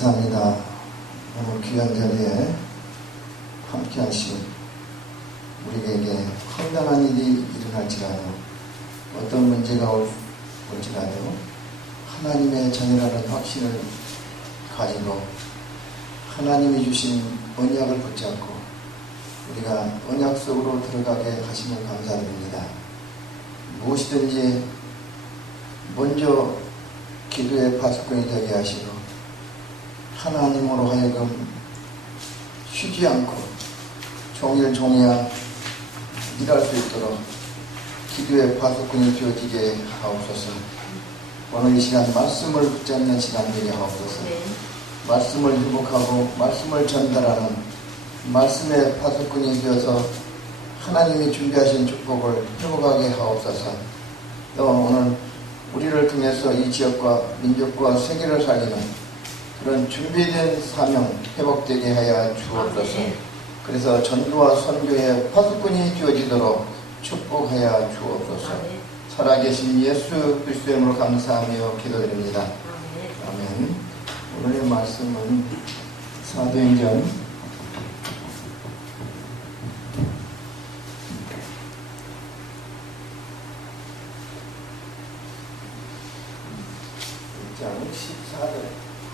감사합니다. 오늘 귀한 자리에 함께 하시고 우리에게 황당한 일이 일어날지라도 어떤 문제가 올지라도 하나님의 자녀라는 확신을 가지고 하나님이 주신 언약을 붙잡고 우리가 언약 속으로 들어가게 하심을 감사드립니다. 무엇이든지 먼저 기도의 파수꾼이 되게 하시고 하나님으로 하여금 쉬지 않고 종일 종야 일할 수 있도록 기도의 파수꾼이 되어지게 하옵소서. 오늘 이 시간 말씀을 붙잡는 시간 되게 하옵소서. 말씀을 회복하고 말씀을 전달하는 말씀의 파수꾼이 되어서 하나님이 준비하신 축복을 회복하게 하옵소서. 또 오늘 우리를 통해서 이 지역과 민족과 세계를 살리는 그런 준비된 사명 회복되게 하여 주옵소서. 그래서 전도와 선교의 파수꾼이 되어지도록 축복하여 주옵소서. 살아계신 예수 그리스도의 이름으로 감사하며 기도드립니다. 아멘. 오늘의 말씀은 사도행전 14절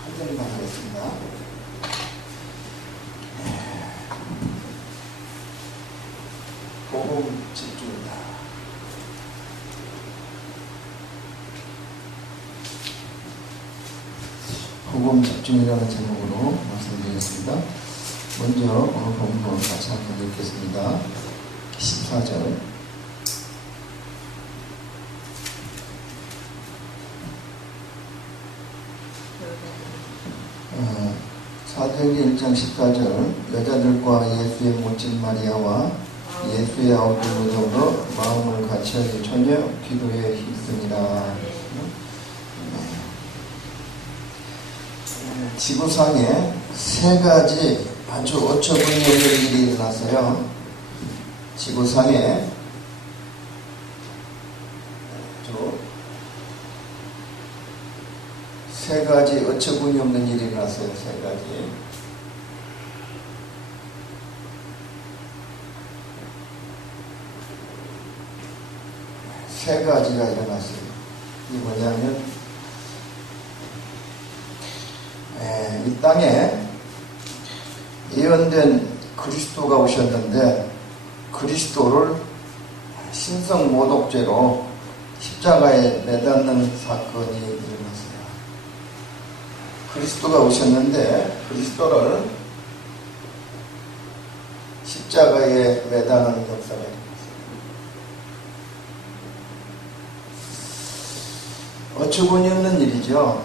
한 절만 하겠습니다. 복음 집중이다. 복음 집중이라는 제목으로 말씀드리겠습니다. 먼저 오늘 복음을 같이 한번 읽겠습니다. 14절 사도행전 1장 14절 여자들과 예수의 모친 마리아와 예수의 아우들 무덤으로 마음을 같이하여 전혀 기도에 힘쓰니라. 지구상에 세 가지 아주 어처구니 없는 일이 일어났어요. 지구상에 세 가지 어처구니 없는 일이 일어났어요. 세 가지. 세 가지가 일어났어요. 이게 뭐냐면 이 땅에 예언된 그리스도가 오셨는데 그리스도를 신성모독죄로 십자가에 매닫는 사건이 일어났어요. 그리스도가 오셨는데 그리스도를 십자가에 매다는 역사가 일어났어요. 어처구니 없는 일이죠.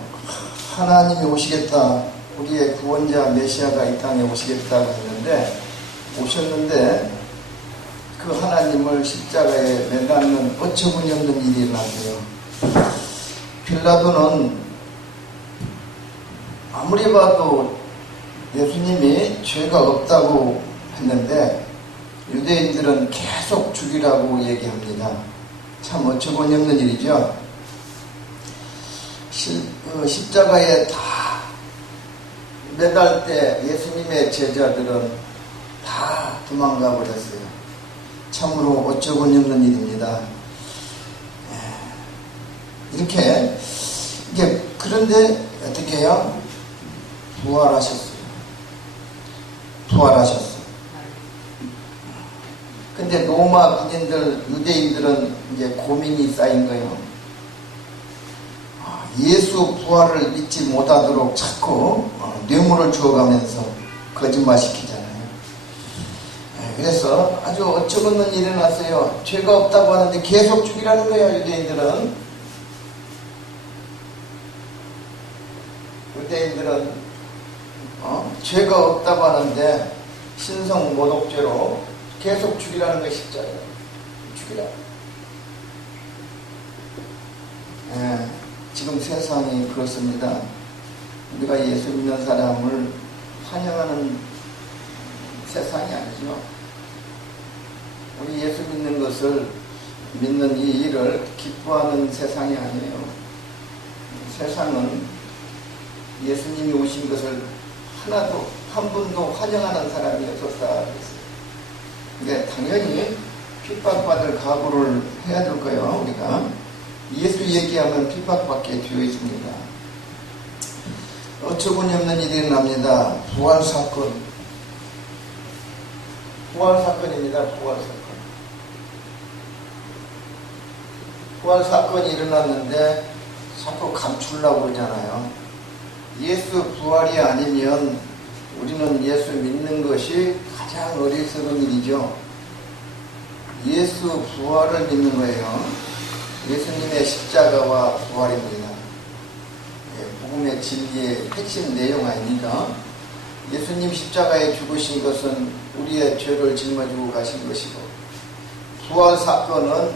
하나님이 오시겠다, 우리의 구원자 메시아가 이 땅에 오시겠다고 했는데 오셨는데 그 하나님을 십자가에 매닫는 어처구니 없는 일이 일어났어요. 빌라도는 아무리 봐도 예수님이 죄가 없다고 했는데 유대인들은 계속 죽이라고 얘기합니다. 참 어처구니 없는 일이죠. 십자가에 다 매달 때 예수님의 제자들은 다 도망가 버렸어요. 참으로 어처구니 없는 일입니다. 이게 그런데 어떻게 해요? 부활하셨어요. 근데 로마 군인들, 유대인들은 이제 고민이 쌓인 거예요. 예수 부활을 믿지 못하도록 자꾸 뇌물을 주어가면서 거짓말 시키잖아요. 그래서 아주 어처구니 일이 났어요. 죄가 없다고 하는데 계속 죽이라는 거예요. 유대인들은 죄가 없다고 하는데 신성모독죄로 계속 죽이라는 것이 십자가예요. 죽이라. 지금 세상이 그렇습니다. 우리가 예수 믿는 사람을 환영하는 세상이 아니죠. 우리 예수 믿는 것을 믿는 이 일을 기뻐하는 세상이 아니에요. 세상은 예수님이 오신 것을 하나도 한 분도 환영하는 사람이 없었다 그랬어요. 그러니까 당연히 핍박받을 각오를 해야 될 거예요. 우리가 예수 얘기하면 핍박받게 되어 있습니다. 어처구니 없는 일이 일어납니다. 부활사건. 부활사건입니다. 부활사건. 부활사건이 일어났는데 자꾸 감추려고 그러잖아요. 예수 부활이 아니면 우리는 예수 믿는 것이 가장 어리석은 일이죠. 예수 부활을 믿는 거예요. 예수님의 십자가와 부활입니다. 복음의 진리의 핵심 내용 아닙니까? 예수님 십자가에 죽으신 것은 우리의 죄를 짊어지고 가신 것이고, 부활 사건은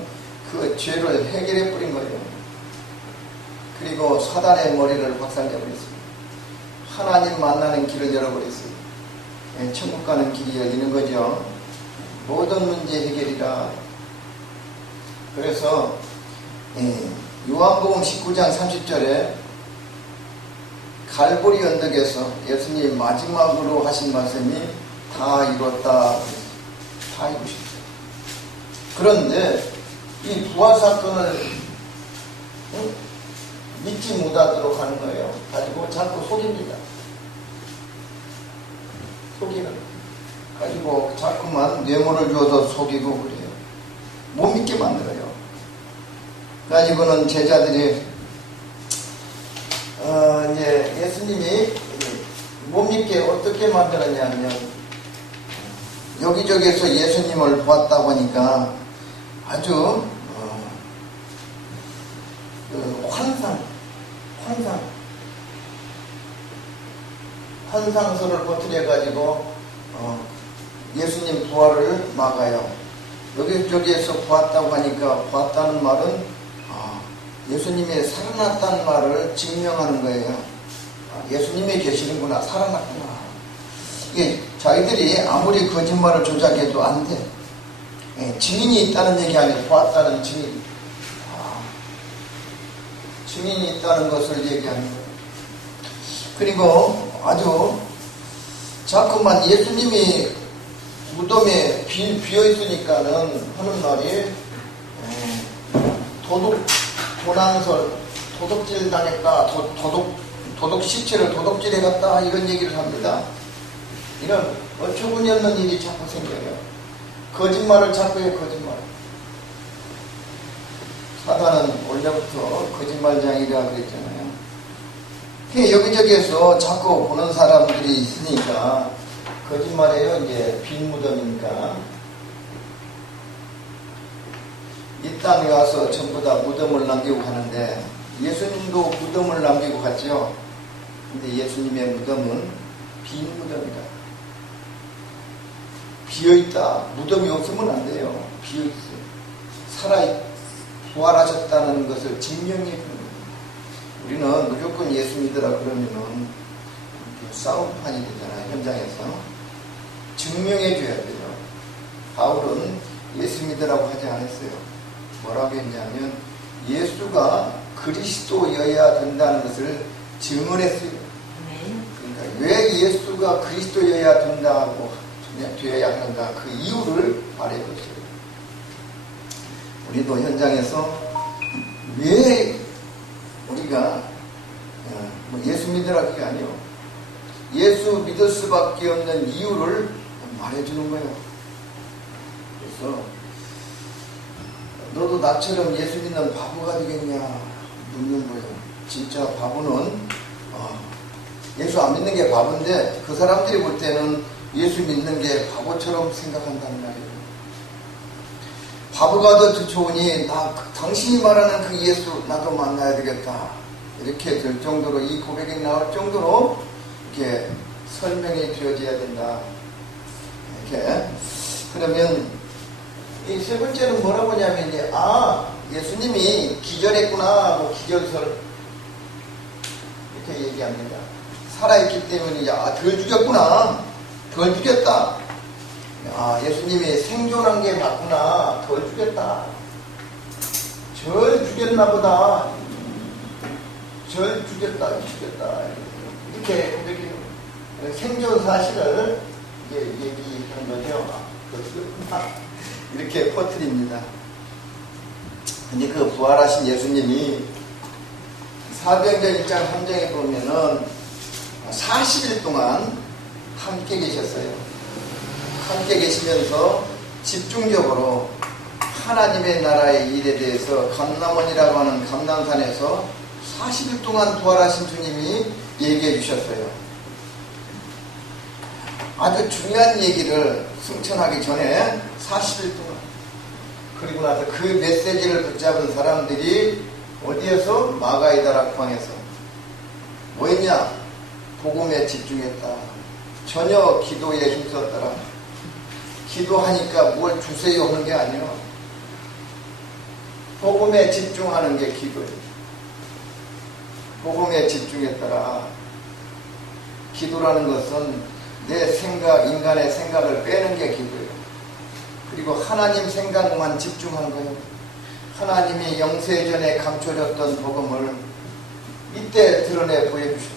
그 죄를 해결해 버린 거예요. 그리고 사단의 머리를 박살내 버렸습니다. 하나님 만나는 길을 열어버렸어요. 천국 가는 길이 열리는 거죠. 모든 문제 해결이라. 그래서 요한복음 19장 30절에 갈보리 언덕에서 예수님 마지막으로 하신 말씀이 다 이뤘다. 다 이루셨어요. 그런데 이 부활사건을 믿지 못하도록 하는 거예요. 가지고 자꾸 속입니다. 속이는. 가지고 자꾸만 뇌물을 줘서 속이고 그래요. 못 믿게 만들어요. 가지고는 제자들이 이제 예수님이 못 믿게 어떻게 만들었냐면, 여기저기서 예수님을 보았다고 하니까 아주 환상서를 퍼뜨려 가지고 예수님 부활을 막아요. 여기저기에서 보았다고 하니까, 보았다는 말은 예수님이 살아났다는 말을 증명하는 거예요. 예수님이 계시는구나, 살아났구나. 이게 자기들이 아무리 거짓말을 조작해도 안 돼. 증인이 있다는 얘기 아니에요. 보았다는 증인. 증인이 있다는 것을 얘기하는 거예요. 그리고 아주 자꾸만 예수님이 무덤에 비어있으니까는 하는 말이 도난설, 도둑질 당했다, 도둑 시체를 도둑질해 갔다, 이런 얘기를 합니다. 이런 어처구니 없는 일이 자꾸 생겨요. 거짓말을 자꾸 해요. 거짓말. 사단은 원래부터 거짓말장이라 그랬잖아요. 여기저기에서 자꾸 보는 사람들이 있으니까 거짓말해요. 이제 빈 무덤이니까. 이 땅에 와서 전부 다 무덤을 남기고 가는데, 예수님도 무덤을 남기고 갔죠. 근데 예수님의 무덤은 빈 무덤이다. 비어있다. 무덤이 없으면 안 돼요. 비어있어요. 부활하셨다는 것을 증명해 주는 거예요. 우리는 무조건 예수 믿으라 그러면은 싸움판이 되잖아요. 현장에서. 증명해 줘야 돼요. 바울은 예수 믿으라고 하지 않았어요. 뭐라고 했냐면, 예수가 그리스도여야 된다는 것을 증언했어요. 그러니까 왜 예수가 그리스도여야 된다고 되어야 하는가, 그 이유를 말해줬어요. 우리도 현장에서 왜 우리가 예수 믿으라 그게 아니에요. 예수 믿을 수밖에 없는 이유를 말해주는 거예요. 그래서 너도 나처럼 예수 믿는 바보가 되겠냐 묻는 거예요. 진짜 바보는 예수 안 믿는 게 바보인데, 그 사람들이 볼 때는 예수 믿는 게 바보처럼 생각한다는 말이에요. 바보가 더 좋으니 당신이 말하는 그 예수 나도 만나야 되겠다, 이렇게 될 정도로, 이 고백이 나올 정도로 이렇게 설명이 되어져야 된다. 이렇게. 그러면 이 세 번째는 뭐라고 하냐면, 예수님이 기절했구나 하고 기절설 이렇게 얘기합니다. 살아있기 때문에 덜 죽였구나, 덜 죽였다. 예수님이 생존한 게 맞구나, 덜 죽였다, 절 죽였나 보다, 절 죽였다. 이렇게 생존 사실을 이제 얘기하는 거죠. 이렇게 퍼뜨립니다. 근데 그 부활하신 예수님이 사도행전 1장 3장에 보면은 40일 동안 함께 계셨어요. 함께 계시면서 집중적으로 하나님의 나라의 일에 대해서 감람원이라고 하는 감람산에서 40일 동안 부활하신 주님이 얘기해 주셨어요. 아주 중요한 얘기를 승천하기 전에 40일 동안, 그리고 나서 그 메시지를 붙잡은 사람들이 어디에서? 마가이다라 광에서 뭐했냐? 복음에 집중했다. 전혀 기도에 힘썼더라. 기도하니까 뭘 주세요 하는 게 아니에요. 복음에 집중하는 게 기도예요. 복음에 집중했더라. 기도라는 것은 내 생각, 인간의 생각을 빼는 게 기도예요. 그리고 하나님 생각만 집중한 거예요. 하나님이 영세전에 감춰졌던 복음을 이때 드러내 보여주셨어요.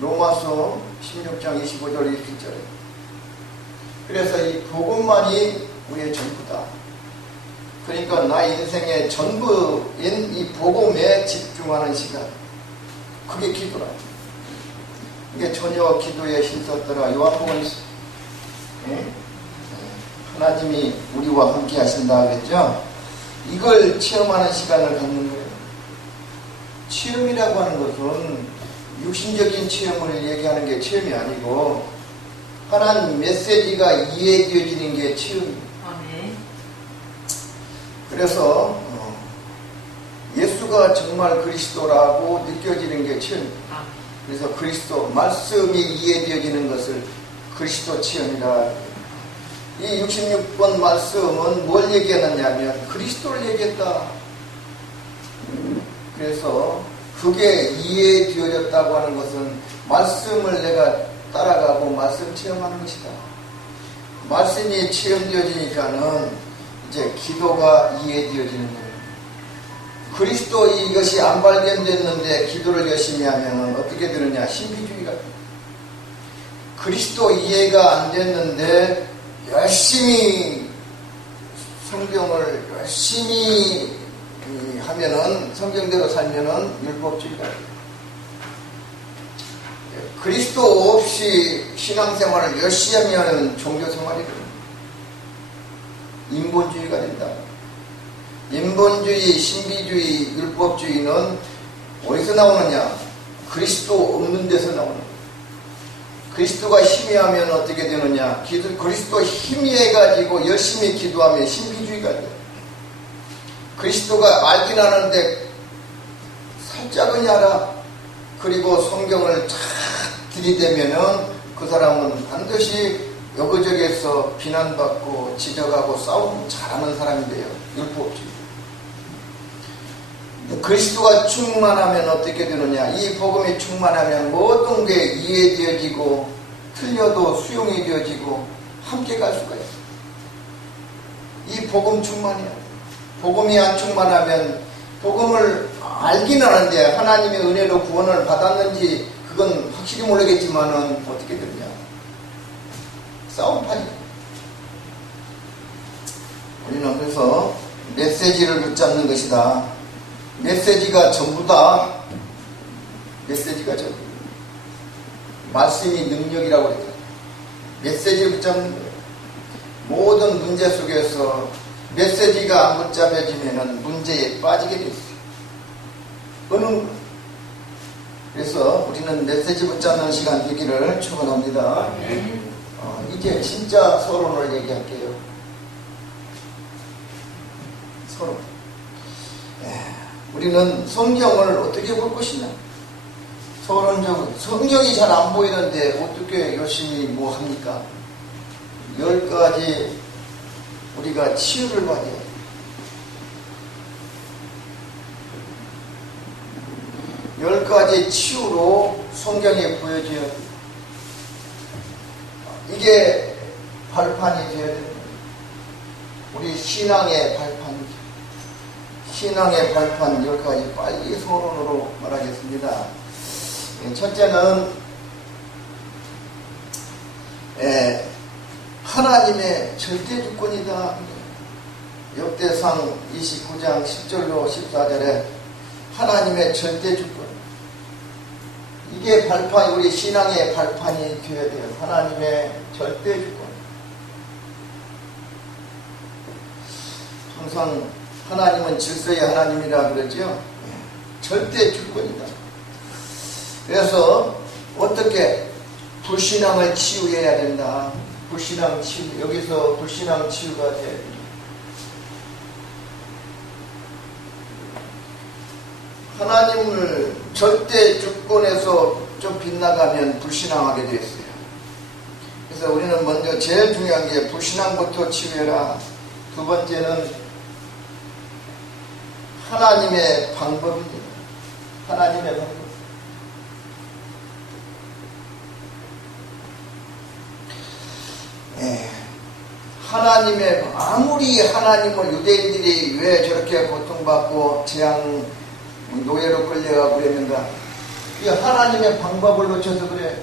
로마서 16장 25절 27절에. 그래서 이 복음만이 우리의 전부다. 그러니까 나 인생의 전부인 이 복음에 집중하는 시간, 그게 기도라. 이게 전혀 기도에 힘썼더라. 요한복음 하나님이 우리와 함께 하신다 하겠죠. 이걸 체험하는 시간을 갖는 거예요. 체험이라고 하는 것은 육신적인 체험을 얘기하는 게 체험이 아니고 하나님 메시지가 이해되어지는 게 체험이에요. 그래서 예수가 정말 그리스도라고 느껴지는 게 체험이에요. 그래서 그리스도 말씀이 이해되어지는 것을 그리스도 체험이라. 이 66번 말씀은 뭘 얘기하느냐면 그리스도를 얘기했다. 그래서 그게 이해되어졌다고 하는 것은 말씀을 내가 따라가고 말씀 체험하는 것이다. 말씀이 체험되어지니까는 이제 기도가 이해되어지는 거예요. 그리스도 이것이 안 발견됐는데 기도를 열심히 하면 어떻게 되느냐? 신비주의가 돼요. 그리스도 이해가 안 됐는데 열심히 성경을 열심히 하면은, 성경대로 살면은 율법주의가 돼요. 그리스도 없이 신앙생활을 열심히 하면 종교생활이 돼요. 인본주의가 된다. 인본주의, 신비주의, 율법주의는 어디서 나오느냐? 그리스도 없는 데서 나오는 거예요. 그리스도가 희미하면 어떻게 되느냐? 그리스도 희미해가지고 열심히 기도하면 신비주의가 돼요. 그리스도가 알긴 하는데 살짝은 알아. 그리고 성경을 쫙 들이대면은 그 사람은 반드시 여기저기에서 비난받고 지적하고 싸움 잘하는 사람이 돼요. 율법주의. 그리스도가 충만하면 어떻게 되느냐? 이 복음이 충만하면 모든 게 이해되어지고 틀려도 수용이 되어지고 함께 갈 수가 있어요. 이 복음 충만이야. 복음이 안 충만하면 복음을 알긴 하는데 하나님의 은혜로 구원을 받았는지 그건 확실히 모르겠지만은 어떻게 되느냐? 싸움판이야. 우리는 그래서 메시지를 붙잡는 것이다. 메시지가 전부다. 메시지가 전부. 말씀이 능력이라고 그랬잖아요. 메시지를 붙잡는 거예요. 모든 문제 속에서 메시지가 안 붙잡혀지면 문제에 빠지게 돼 있어요. 그래서 우리는 메시지 붙잡는 시간 되기를 축원합니다. 이제 진짜 서론을 얘기할게요. 서론. 우리는 성경을 어떻게 볼 것이냐? 서론적으로 성경이 잘 안 보이는데 어떻게 열심히 뭐 합니까? 10가지 우리가 치유를 받아야 돼요. 열 가지 치유로 성경에 보여줘야 돼요. 이게 발판이 되어야 됩니다. 우리 신앙의 발판이죠. 신앙의 발판 10가지 빨리 서론으로 말하겠습니다. 첫째는 하나님의 절대 주권이다. 역대상 29장 10절로 14절에 하나님의 절대 주권. 이게 발판, 우리 신앙의 발판이 되어야 돼요. 하나님의 절대 주권. 항상 하나님은 질서의 하나님이라 그러죠. 절대 주권이다. 그래서 어떻게 불신앙을 치유해야 된다. 불신앙 치유, 여기서 불신앙 치유가 돼야 됩니다. 하나님을 절대 주권에서 좀 빗나가면 불신앙하게 되었어요. 그래서 우리는 먼저 제일 중요한 게 불신앙부터 치유해라. 두 번째는 하나님의 방법입니다. 하나님의 방법. 하나님의, 아무리 하나님을 유대인들이 왜 저렇게 고통받고 재앙 노예로 끌려가고 그랬는가? 이 하나님의 방법을 놓쳐서 그래.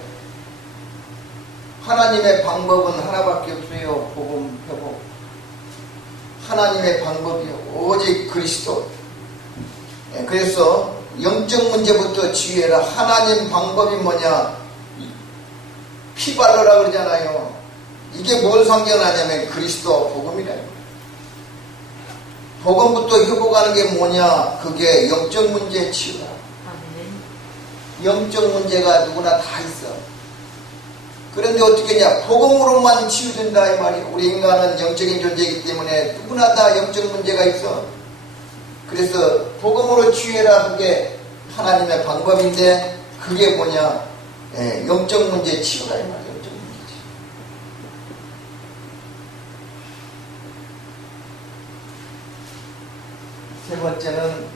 하나님의 방법은 하나밖에 없어요. 복음, 회복. 하나님의 방법이요. 오직 그리스도. 그래서 영적 문제부터 치유해라. 하나님 방법이 뭐냐? 피 바르라 그러잖아요. 이게 뭘 상징하냐면 그리스도 복음이라. 복음부터 회복하는 게 뭐냐? 그게 영적 문제 치유라. 영적 문제가 누구나 다 있어. 그런데 어떻게 했냐? 복음으로만 치유된다 이 말이에요. 우리 인간은 영적인 존재이기 때문에 누구나 다 영적 문제가 있어. 그래서 복음으로 치유해라. 그게 하나님의 방법인데 그게 뭐냐? 영적 문제 치유라 이 말이에요. 영적 문제 치유. 세 번째는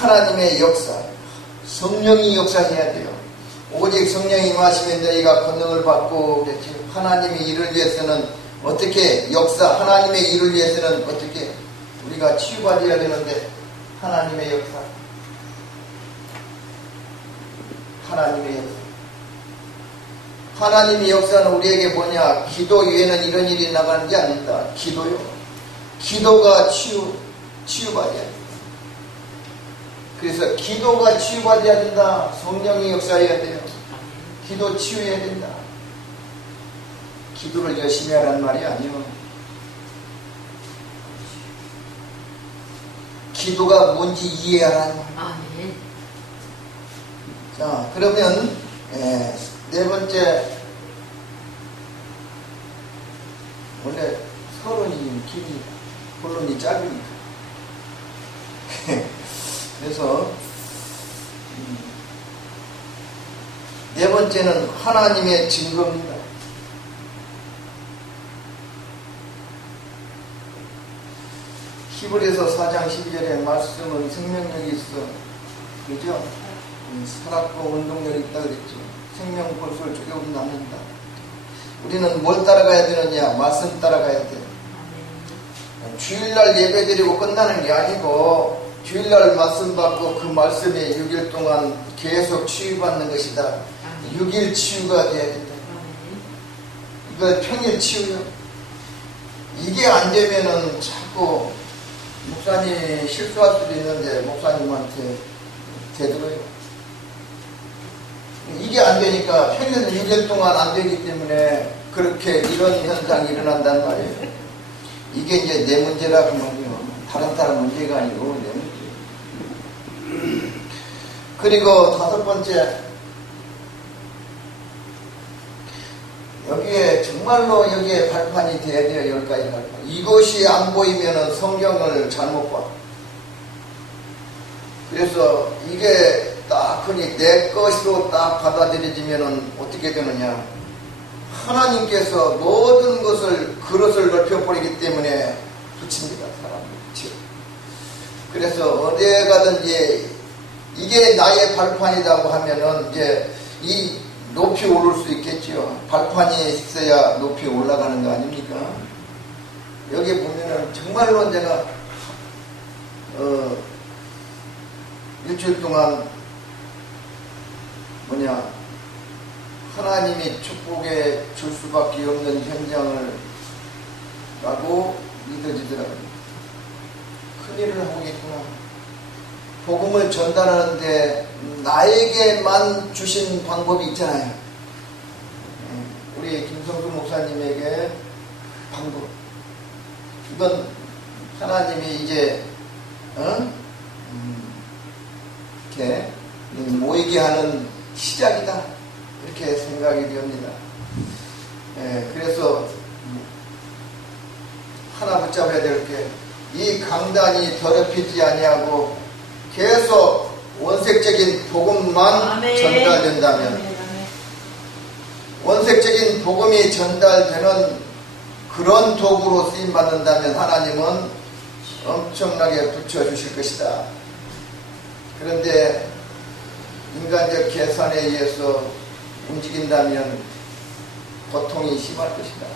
하나님의 역사. 성령이 역사해야 돼요. 오직 성령이 임하시면 너희가 권능을 받고 그랬죠. 하나님의 일을 위해서는 어떻게 하나님의 일을 위해서는 어떻게 우리가 치유받아야 되는데 하나님의 역사. 하나님의 역사. 하나님의 역사는 우리에게 뭐냐? 기도 외에는 이런 일이 나가는 게 아니다. 기도요. 기도가 치유받아야 된다. 그래서 기도가 치유받아야 된다. 성령이 역사해야 돼요. 기도 치유해야 된다. 기도를 열심히 하라는 말이 아니요. 기도가 뭔지 이해하라는 말. 자, 그러면 네 번째, 원래 서론이 길이니까 본론이 짧으니까. 그래서 네 번째는 하나님의 증거입니다. 히브리서 4장 12절에 말씀은 생명력이 있어. 그죠? 살았고 운동력이 있다 그랬죠. 생명 볼수록 조금 남는다. 우리는 뭘 따라가야 되느냐? 말씀 따라가야 돼. 주일날 예배드리고 끝나는 게 아니고 주일날 말씀 받고 그 말씀에 6일 동안 계속 치유받는 것이다. 6일 치유가 돼야 된다. 이거 평일 치유요. 이게 안 되면은 자꾸 목사님이 실수할 수도 있는데 목사님한테 되들어요. 이게 안 되니까 평일 6일 동안 안 되기 때문에 그렇게 이런 현상이 일어난단 말이에요. 이게 이제 내 문제라 그러면요. 다른 문제가 아니고 내 문제. 그리고 다섯 번째, 여기에 정말로 여기에 발판이 돼야 돼요. 10가지 발판. 이것이 안 보이면은 성경을 잘못 봐. 그래서 이게 딱 흔히 내 것으로 딱 받아들여지면은 어떻게 되느냐? 하나님께서 모든 것을 그릇을 넓혀버리기 때문에 붙입니다. 사람들. 그래서 어디에 가든지 이게 나의 발판이라고 하면은 이제 이 높이 오를 수 있겠지요. 발판이 있어야 높이 올라가는 거 아닙니까? 여기 보면은 정말로 내가 일주일 동안 하나님이 축복해 줄 수밖에 없는 현장을 라고 믿어지더라고요. 큰일을 하고 있구나. 복음을 전달하는데 나에게만 주신 방법이 있잖아요. 우리 김성수 목사님에게 방법. 이건 하나님이 이제 이렇게 모이게 하는 시작이다. 이렇게 생각이 됩니다. 그래서 하나 붙잡아야 될 게 이 강단이 더럽히지 아니하고 계속 원색적인 복음만 아멘. 전달된다면 아멘. 원색적인 복음이 전달되는 그런 도구로 쓰임받는다면 하나님은 엄청나게 붙여주실 것이다. 그런데 인간적 계산에 의해서 움직인다면 고통이 심할 것이다.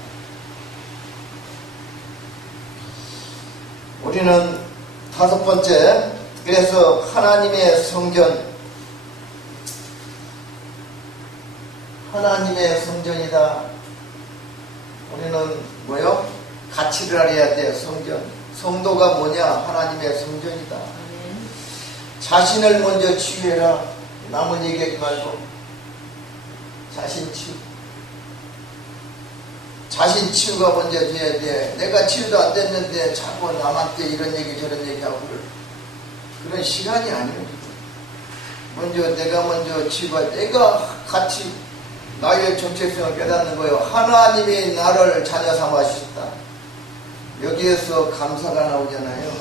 우리는 다섯 번째, 그래서 하나님의 성전이다. 우리는 가치를 알아야 돼. 성도가 뭐냐? 하나님의 성전이다. 자신을 먼저 치유해라. 남을 얘기하지 말고 자신 치유. 자신 치유가 먼저 돼야 돼. 내가 치유도 안 됐는데 자꾸 남한테 이런 얘기 저런 얘기하고 그런 시간이 아니에요. 내가 먼저 치유가, 내가 같이 나의 정체성을 깨닫는 거예요. 하나님이 나를 자녀 삼아주셨다. 여기에서 감사가 나오잖아요.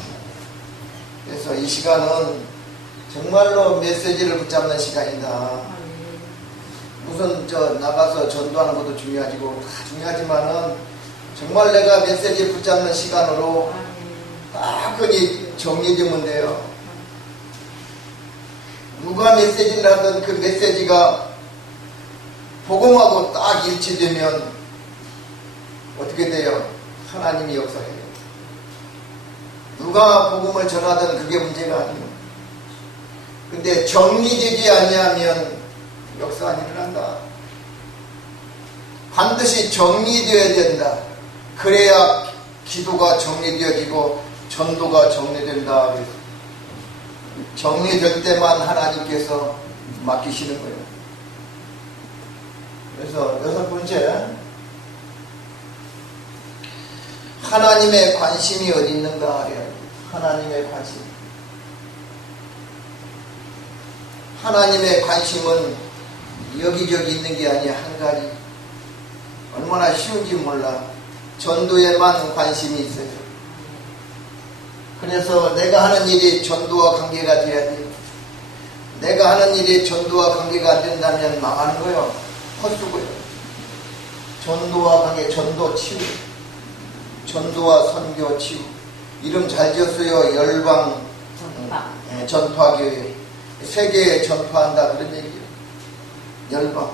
그래서 이 시간은 정말로 메시지를 붙잡는 시간이다. 우선 나가서 전도하는 것도 중요하고 다 중요하지만은 정말 내가 메시지 붙잡는 시간으로 딱 거기 정리되면 돼요. 누가 메시지를 하든 그 메시지가 복음하고 딱 일치되면 어떻게 돼요? 하나님이 역사해요. 누가 복음을 전하든 그게 문제가 아니에요. 근데 정리되지 아니하면 역사가 일어난다. 반드시 정리되어야 된다. 그래야 기도가 정리되어지고 전도가 정리된다. 정리될 때만 하나님께서 맡기시는 거예요. 그래서 여섯 번째, 하나님의 관심이 어디 있는가? 하나님의 관심. 하나님의 관심은 여기저기 있는 게 아니야. 한 가지. 얼마나 쉬운지 몰라. 전도에만 관심이 있어요. 그래서 내가 하는 일이 전도와 관계가 돼야 돼요. 내가 하는 일이 전도와 관계가 안 된다면 망하는 거예요. 헛수고요. 전도와 관계, 전도 치유. 전도와 선교 치유. 이름 잘 지었어요. 열방 전파교회. 세계에 전파한다. 그런 얘기예요. 열방.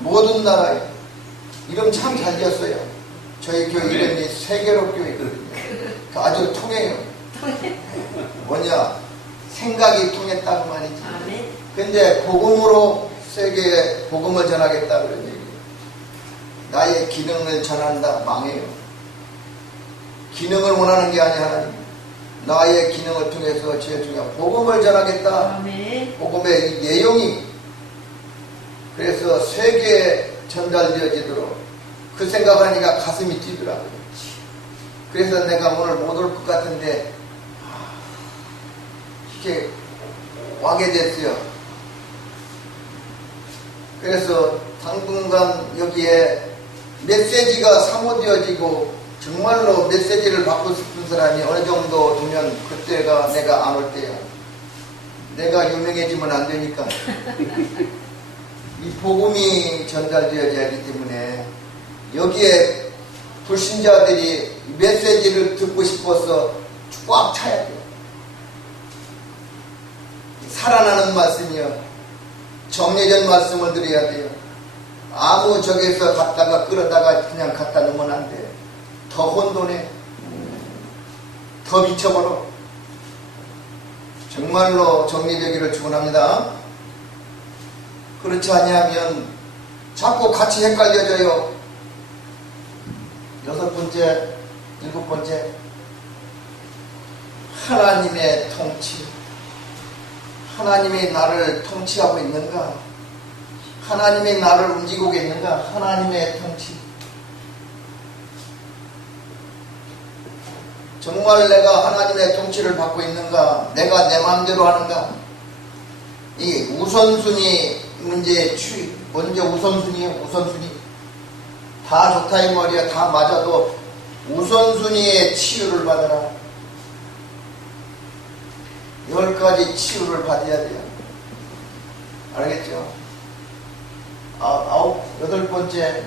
모든 나라에. 이름 참 잘 지었어요. 저희 교회 이름이 세계로 교회거든요. 아주 통해요. 생각이 통했다고 말이지. 근데 복음으로 세계에 복음을 전하겠다 그런 얘기예요. 나의 기능을 전한다. 망해요. 기능을 원하는 게 아니야. 하나님. 나의 기능을 통해서 제일 중요한 복음을 전하겠다. 아멘. 복음의 이 내용이 그래서 세계에 전달되어지도록 그 생각하니까 가슴이 뛰더라고요. 그래서 내가 오늘 못 올 것 같은데 이렇게 와게 됐어요. 그래서 당분간 여기에 메시지가 사모되어지고 정말로 메시지를 받고 싶은 사람이 어느 정도 되면 그때가 내가 안 올 때야. 내가 유명해지면 안 되니까. 이 복음이 전달되어야 하기 때문에 여기에 불신자들이 메시지를 듣고 싶어서 꽉 차야 돼요. 살아나는 말씀이요. 정례전 말씀을 드려야 돼요. 아무 적에서 갔다가 끌어다가 그냥 갖다 놓으면 안 돼요. 더 혼돈해. 더 미쳐버려. 정말로 정리되기를 축원합니다. 그렇지 아니하면 자꾸 같이 헷갈려져요. 6번째, 7번째, 하나님의 통치. 하나님이 나를 통치하고 있는가? 하나님이 나를 움직이고 있는가? 하나님의 통치. 정말 내가 하나님의 통치를 받고 있는가? 내가 내 마음대로 하는가? 이 우선순위 문제의 추이. 먼저 우선순위예요. 우선순위. 다 좋다 이 말이야. 다 맞아도 우선순위의 치유를 받아라. 10가지 치유를 받아야 돼요. 알겠죠? 8번째.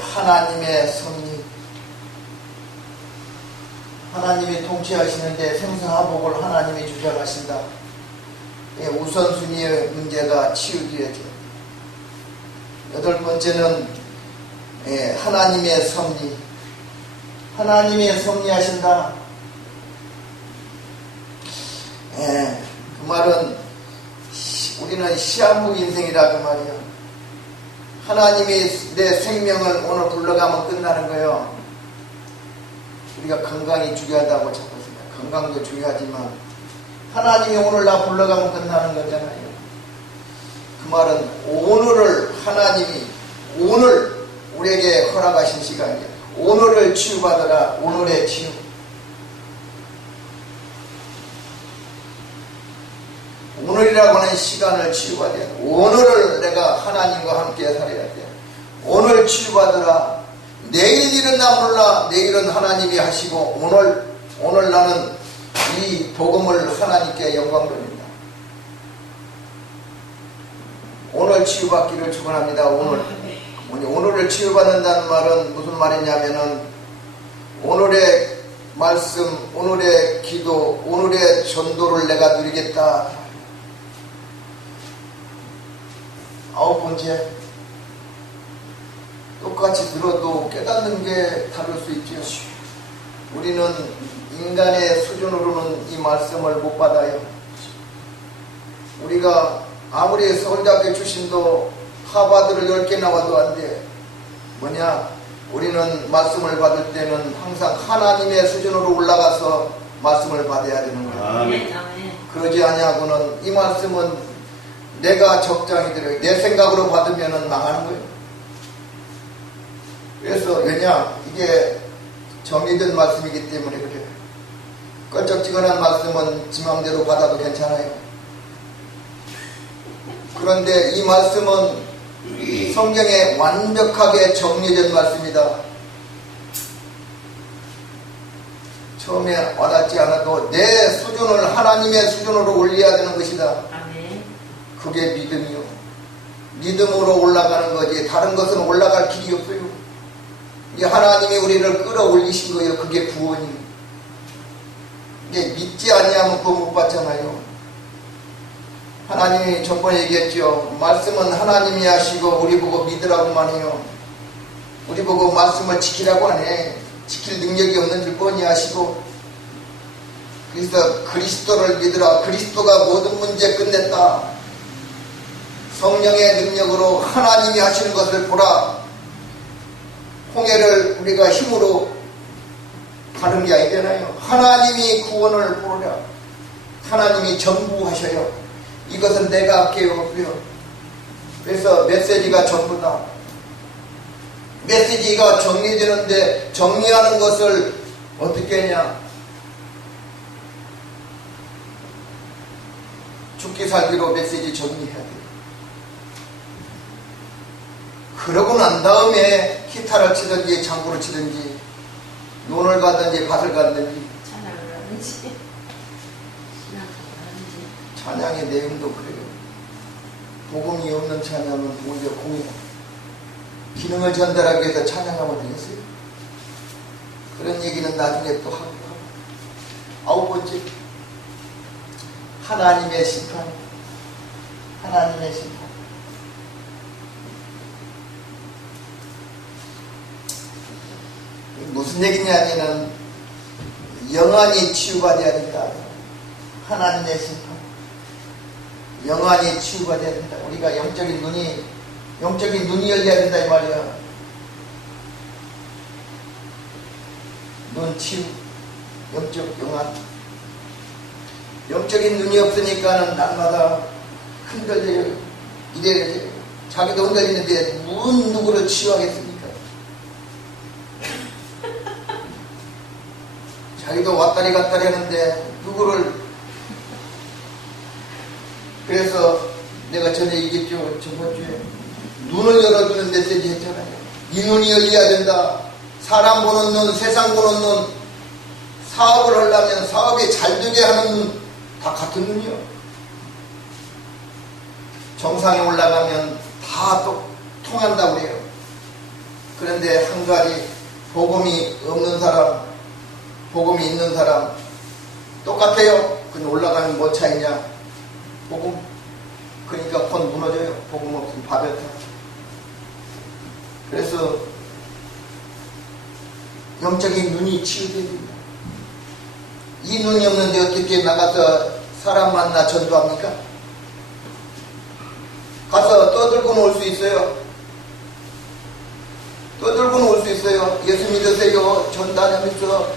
하나님의 섭리. 하나님이 통치하시는데 생사화복을 하나님이 주장하신다. 우선순위의 문제가 치유되어야 돼요. 8번째는 하나님의 섭리. 하나님이 섭리하신다. 그 말은 우리는 시한부 인생이라 그 말이야. 하나님이 내 생명을 오늘 불러가면 끝나는 거예요. 우리가 건강이 중요하다고 자꾸 생각해요. 건강도 중요하지만 하나님이 오늘 나 불러가면 끝나는 거잖아요. 그 말은 오늘을 하나님이 오늘 우리에게 허락하신 시간이에요. 오늘을 치유받아라. 오늘의 치유. 오늘이라고 하는 시간을 치유받아야 돼. 오늘을 내가 하나님과 함께 살아야 돼. 오늘 치유받으라. 내일 일은 나 몰라. 내일은 하나님이 하시고 오늘 나는 이 복음을 하나님께 영광 돌립니다. 오늘 치유받기를 축원합니다. 오늘을 치유받는다는 말은 무슨 말이냐면은 오늘의 말씀, 오늘의 기도, 오늘의 전도를 내가 누리겠다. 9번째, 똑같이 들어도 깨닫는 게 다를 수 있죠. 우리는 인간의 수준으로는 이 말씀을 못 받아요. 우리가 아무리 서울대학교 출신도 하버드를 10개 나와도 안 돼. 뭐냐? 우리는 말씀을 받을 때는 항상 하나님의 수준으로 올라가서 말씀을 받아야 되는 거예요. 그러지 아니하고는 이 말씀은 내가 적당히 들어요. 내 생각으로 받으면 망하는 거예요. 그래서 왜냐? 이게 정리된 말씀이기 때문에 그래요. 껄쩍지근한 말씀은 지 마음대로 받아도 괜찮아요. 그런데 이 말씀은 성경에 완벽하게 정리된 말씀이다. 처음에 와닿지 않아도 내 수준을 하나님의 수준으로 올려야 되는 것이다. 그게 믿음이요. 믿음으로 올라가는 거지. 다른 것은 올라갈 길이 없어요. 이게 하나님이 우리를 끌어올리신 거예요. 그게 구원이에요. 이게 믿지 아니하면 구원 못 받잖아요. 하나님이 전번에 얘기했죠. 말씀은 하나님이 하시고 우리 보고 믿으라고만 해요. 우리 보고 말씀을 지키라고 안 해. 지킬 능력이 없는 줄 뻔히 아시고. 그래서 그리스도를 믿으라. 그리스도가 모든 문제 끝냈다. 성령의 능력으로 하나님이 하시는 것을 보라. 홍해를 우리가 힘으로 가는 게 아니잖아요. 하나님이 구원을 보라. 하나님이 전부 하셔요. 이것은 내가 할게요. 없고요. 그래서 메시지가 전부다. 메시지가 정리되는데 정리하는 것을 어떻게 했냐? 죽기 살기로 메시지 정리해야 돼요. 그러고 난 다음에 기타를 치든지 장구를 치든지 논을 가든지 밭을 가든지 찬양을 하든지 찬양의 내용도 그래요. 복음이 없는 찬양은 오히려 공연. 기능을 전달하기 위해서 찬양하면 되겠어요? 그런 얘기는 나중에 또 하고. 9번째, 하나님의 심판. 하나님의 심판. 무슨 얘기냐면은 영안이 치유가 되어야 된다. 하나님의 심판. 영안이 치유가 되어야 된다. 우리가 영적인 눈이 열려야 된다 이 말이야. 눈 치유, 영적 영안. 영적인 눈이 없으니까는 날마다 흔들려요. 이래야 자기도 흔들리는데 누구를 치유하겠습니까? 자기도 왔다리 갔다리 하는데 누구를. 그래서 내가 전에 얘기했죠. 저번주에 눈을 열어주는 메시지 했잖아요. 이 눈이 열려야 된다. 사람 보는 눈, 세상 보는 눈, 사업을 하려면 사업이 잘 되게 하는 눈 다 같은 눈이요. 정상에 올라가면 다 통한다고 그래요. 그런데 한 가지 복음이 없는 사람, 복음이 있는 사람 똑같아요. 근데 올라가면 뭐 차이냐? 복음. 그러니까 곧 무너져요. 복음 없으면 바벨탑. 그래서 영적인 눈이 치유돼야 됩니다. 이 눈이 없는데 어떻게 나가서 사람 만나 전도합니까? 가서 떠들고는 올 수 있어요. 떠들고는 올 수 있어요. 예수 믿으세요. 전도하면서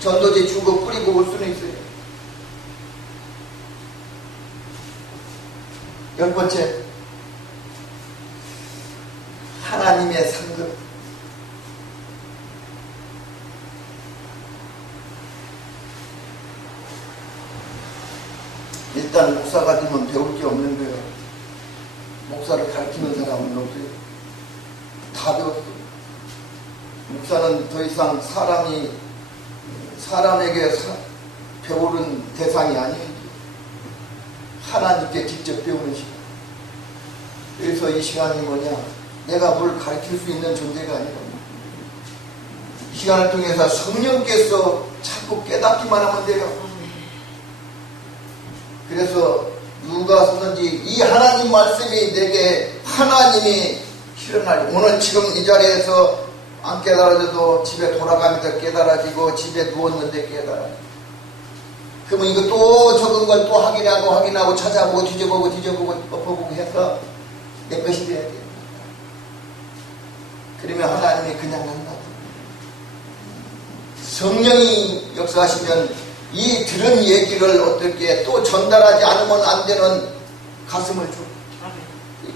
전도지 주고 뿌리고 올 수는 있어요. 10번째, 하나님의 상급. 일단 목사가 되면 배울 게 없는 거예요. 목사를 가르치는 사람은 없어요. 다 배웠어요. 목사는 더 이상 사람에게 배우는 대상이 아니에요. 하나님께 직접 배우는 시간. 그래서 이 시간이 뭐냐? 내가 뭘 가르칠 수 있는 존재가 아니라 이 시간을 통해서 성령께서 자꾸 깨닫기만 하면 돼요. 그래서 누가 쓰든지 이 하나님 말씀이 내게 하나님이 실현하리. 오늘 지금 이 자리에서 안 깨달아져도 집에 돌아가면서 깨달아지고 집에 누웠는데 깨달아지고. 그러면 이거 또 적은 걸 또 확인하고 찾아보고 뒤져보고 엎어보고 해서 내 것이 돼야 돼요. 그러면 하나님이 그냥 한다. 성령이 역사하시면 이 들은 얘기를 어떻게 또 전달하지 않으면 안 되는 가슴을 줘.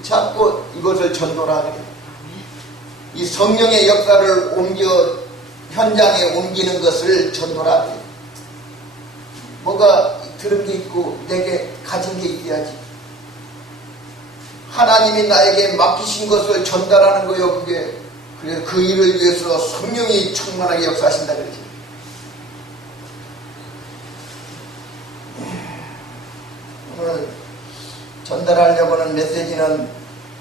자꾸 이것을 전도라 그래. 이 성령의 역사를 현장에 옮기는 것을 전도라 그래. 뭐가 들은 게 있고 내게 가진 게 있어야지. 하나님이 나에게 맡기신 것을 전달하는 거예요. 그래서 그 일을 위해서 성령이 충만하게 역사하신다 그러지. 오늘 전달하려고 하는 메시지는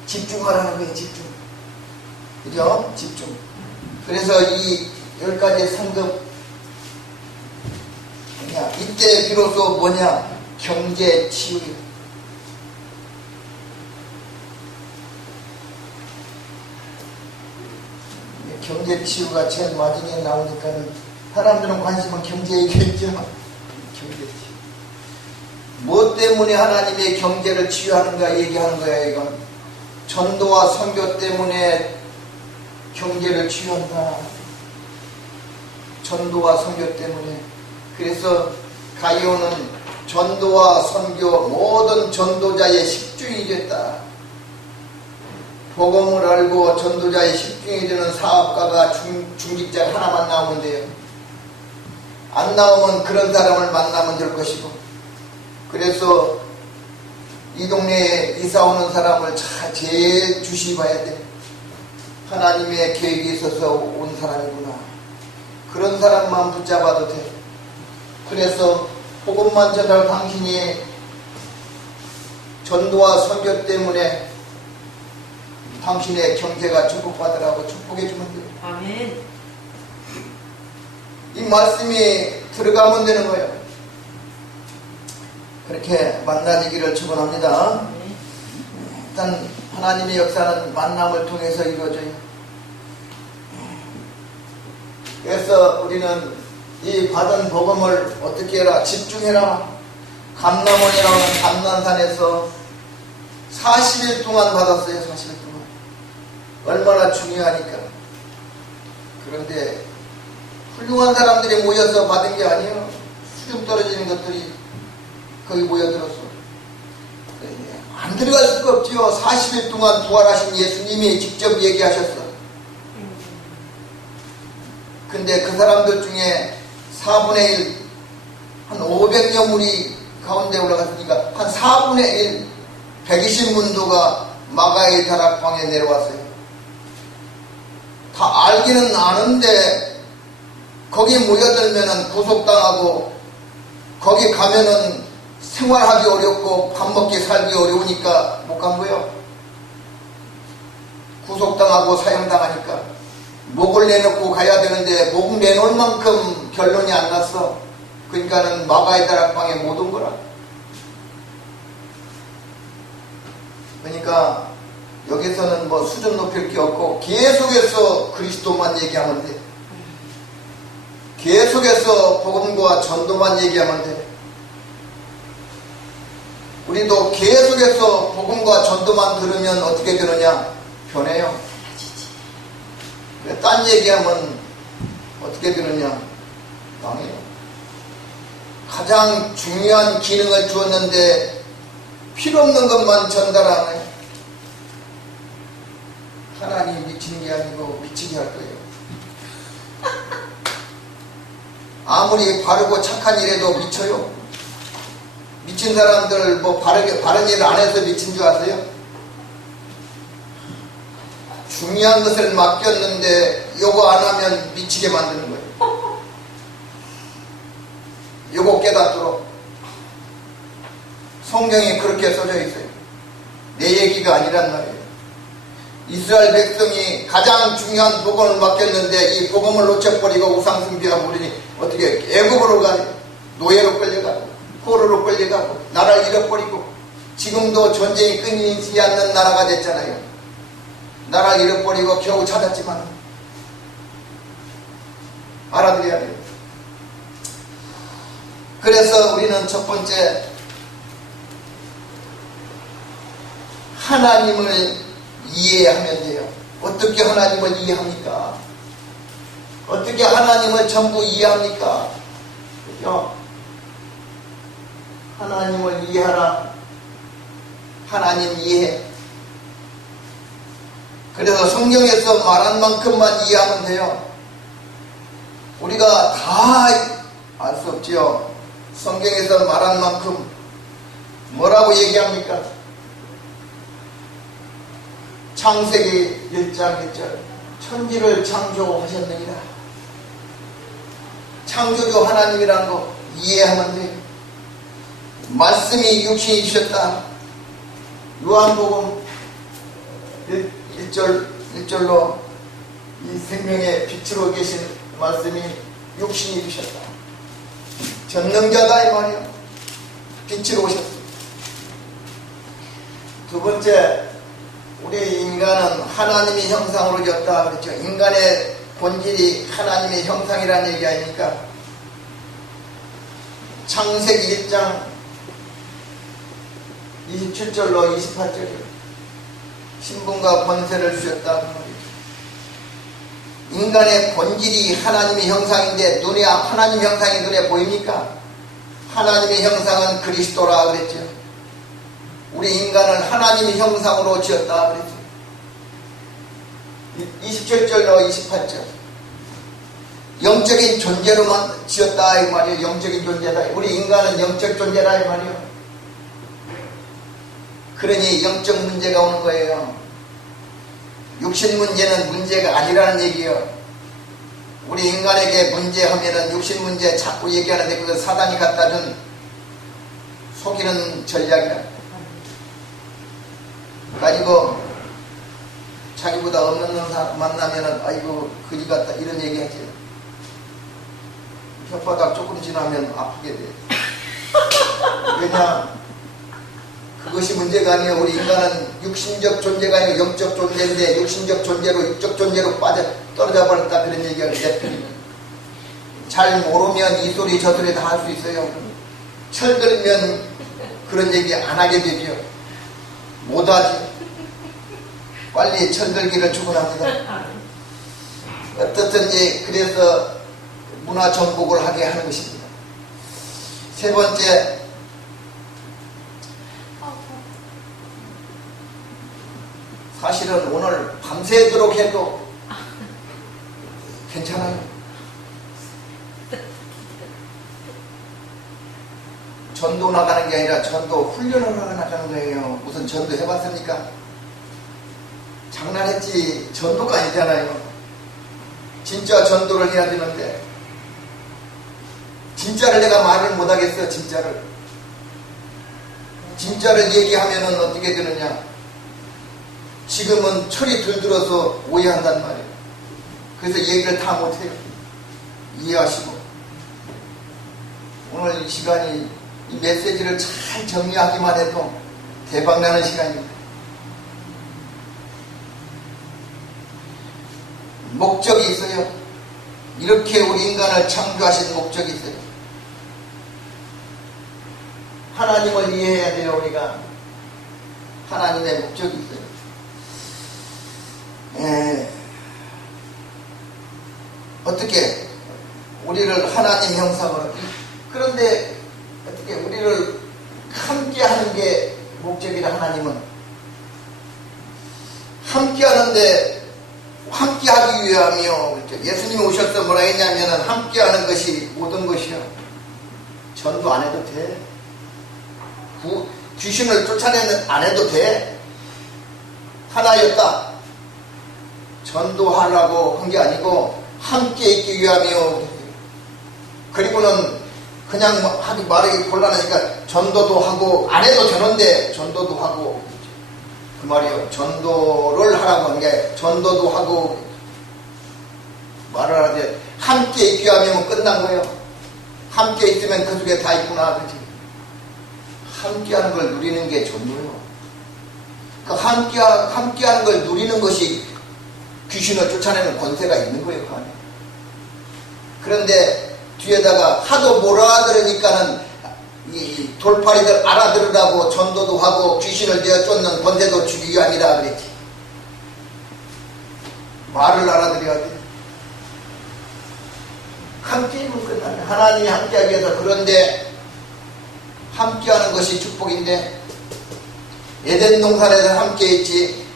집중하라는 거예요. 집중. 그죠? 집중. 그래서 이 10가지 상급 뭐냐? 이때 비로소 뭐냐? 경제 치유. 경제 치유가 제일 마지막에 나오니까 사람들은 관심은 경제이겠죠. 경제 치유. 뭐 때문에 하나님의 경제를 치유하는가 얘기하는 거야. 이건 전도와 선교 때문에 경제를 치유한다. 전도와 선교 때문에. 그래서 가이오는 전도와 선교 모든 전도자의 십중이 됐다. 복음을 알고 전도자의 십중이 되는 사업가가 중직자 하나만 나오면 돼요. 안 나오면 그런 사람을 만나면 될 것이고. 그래서 이 동네에 이사 오는 사람을 제일 주시 봐야 돼. 하나님의 계획이 있어서 온 사람이구나. 그런 사람만 붙잡아도 돼. 그래서 복음만 전할 당신이 전도와 선교 때문에 당신의 경제가 축복받으라고 축복해 주면 돼요. 아멘. 이 말씀이 들어가면 되는 거예요. 그렇게 만나지기를 축원합니다. 일단 하나님의 역사는 만남을 통해서 이루어져요. 그래서 우리는 이 받은 복음을 어떻게 해라? 집중해라. 감남원이라는 감난산에서 40일 동안 받았어요. 40일 동안. 얼마나 중요하니까. 그런데 훌륭한 사람들이 모여서 받은 게 아니에요. 수준 떨어지는 것들이 거기 모여들었어. 안 들어갈 수가 없지요. 40일 동안 부활하신 예수님이 직접 얘기하셨어. 근데 그 사람들 중에 4분의 1, 한 500여 물이 가운데 올라갔으니까 한 4분의 1, 120문도가 마가의 다락방에 내려왔어요. 다 알기는 아는데 거기 모여들면은 구속당하고 거기 가면은 생활하기 어렵고 밥 먹기 살기 어려우니까 못 간 거예요. 구속당하고 사형당하니까 목을 내놓고 가야 되는데 목 내놓을 만큼 결론이 안 났어. 그러니까는 마가의 다락방에 못 온 거라. 그러니까 여기서는 뭐 수준 높일 게 없고 계속해서 그리스도만 얘기하면 돼. 계속해서 복음과 전도만 얘기하면 돼. 우리도 계속해서 복음과 전도만 들으면 어떻게 되느냐? 변해요. 딴 얘기하면 어떻게 되느냐? 망해요. 가장 중요한 기능을 주었는데 필요 없는 것만 전달하네. 하나님 미치는 게 아니고 미치게 할 거예요. 아무리 바르고 착한 일에도 미쳐요. 미친 사람들 뭐 바른 일을 안 해서 미친 줄 아세요? 중요한 것을 맡겼는데 요거 안 하면 미치게 만드는 거예요. 요거 깨닫도록. 성경이 그렇게 써져 있어요. 내 얘기가 아니란 말이에요. 이스라엘 백성이 가장 중요한 복음을 맡겼는데 이 복음을 놓쳐버리고 우상숭배하고 그러니 어떻게 애굽으로 가요? 노예로 끌려가고 포로로 끌려가고 나라를 잃어버리고 지금도 전쟁이 끊이지 않는 나라가 됐잖아요. 나라를 잃어버리고 겨우 찾았지만 알아들어야 돼요. 그래서 우리는 첫 번째 하나님을 이해하면 돼요. 어떻게 하나님을 이해합니까? 어떻게 하나님을 전부 이해합니까? 그죠? 하나님을 이해하라. 하나님 이해. 그래서 성경에서 말한 만큼만 이해하면 돼요. 우리가 다 알 수 없지요. 성경에서 말한 만큼 뭐라고 얘기합니까? 창세기 1장 1절 천지를 창조하셨느니라. 창조주 하나님이라는 거 이해하면 돼요. 말씀이 육신이 되셨다. 요한복음 1절로 이 생명의 빛으로 계신 말씀이 육신이 되셨다. 전능자다 이 말이요. 빛으로 오셨습니다. 두 번째, 우리 인간은 하나님의 형상으로 지었다 그랬죠. 인간의 본질이 하나님의 형상이라는 얘기 아닙니까? 창세기 1장 27절로 28절이요. 신분과 권세를 주셨다 그 말이죠. 인간의 본질이 하나님의 형상인데 하나님 형상이 눈에 보입니까? 하나님의 형상은 그리스도라 그랬죠. 우리 인간을 하나님의 형상으로 지었다 그랬죠. 27절로 28절 영적인 존재로만 지었다 이 말이에요. 영적인 존재다. 우리 인간은 영적 존재다 이 말이에요. 그러니 영적 문제가 오는 거예요. 육신 문제는 문제가 아니라는 얘기예요. 우리 인간에게 문제하면은 육신 문제 자꾸 얘기하는데 그건 사단이 갖다 준 속이는 전략이라. 가지고 자기보다 없는 사람 만나면은 아이고 그리 같다 이런 얘기 하지. 혓바닥 조금 지나면 아프게 돼. 왜냐? 그것이 문제가 아니에요. 우리 인간은 육신적 존재가 아니고 영적 존재인데 육신적 존재로 육적 존재로 떨어져 버렸다 그런 얘기가 내필이면 잘 모르면 이 소리 저 소리 다 할 수 있어요. 철들면 그런 얘기 안 하게 되죠. 못하지. 빨리 철들기를 축원합니다. 어떻든지 그래서 문화 정복을 하게 하는 것입니다. 세 번째, 사실은 오늘 밤새도록 해도 괜찮아요. 전도 나가는 게 아니라 전도 훈련을 하러 나가는 거예요. 무슨 전도 해봤습니까? 장난했지. 전도가 아니잖아요. 진짜 전도를 해야 되는데 진짜를 내가 말을 못하겠어. 진짜를 얘기하면은 어떻게 되느냐. 지금은 철이 들들어서 오해한단 말이에요. 그래서 얘기를 다 못해요. 이해하시고 오늘 이 시간이 이 메시지를 잘 정리하기만 해도 대박나는 시간입니다. 목적이 있어요. 이렇게 우리 인간을 창조하신 목적이 있어요. 하나님을 이해해야 돼요. 우리가 하나님의 목적이 있어요. 어떻게 우리를 하나님 형상으로, 그런데 어떻게 우리를 함께 하는 게 목적이라. 하나님은 함께 하는데 함께 하기 위함이요. 예수님이 오셔서 뭐라 했냐면은 함께 하는 것이 모든 것이요. 전도 안 해도 돼. 귀신을 쫓아내는 안 해도 돼. 하나였다. 전도하라고 한 게 아니고 함께 있기 위함이요. 그리고는 그냥 하기 말하기 곤란하니까 전도도 하고 안 해도 되는데 전도도 하고, 그 말이요. 전도를 하라고 한 게 전도도 하고 말을 하는데 함께 있기 위함이면 끝난 거예요. 함께 있으면 그 속에 다 있구나. 그렇지? 함께 하는 걸 누리는 게 전도예요. 그 함께 하는 걸 누리는 것이 귀신을 쫓아내는 권세가 있는 거예요. 그 안에. 그런데 뒤에다가 하도 못 알아들으니까는 이 돌팔이들 알아들으라고 전도도 하고 귀신을 내어 쫓는 권세도 주기 위함이라 그랬지. 말을 알아들여야 돼. 함께 있으면 끝나네. 하나님이 함께하기 위해서. 그런데 함께하는 것이 축복인데 에덴 동산에서 함께 있지.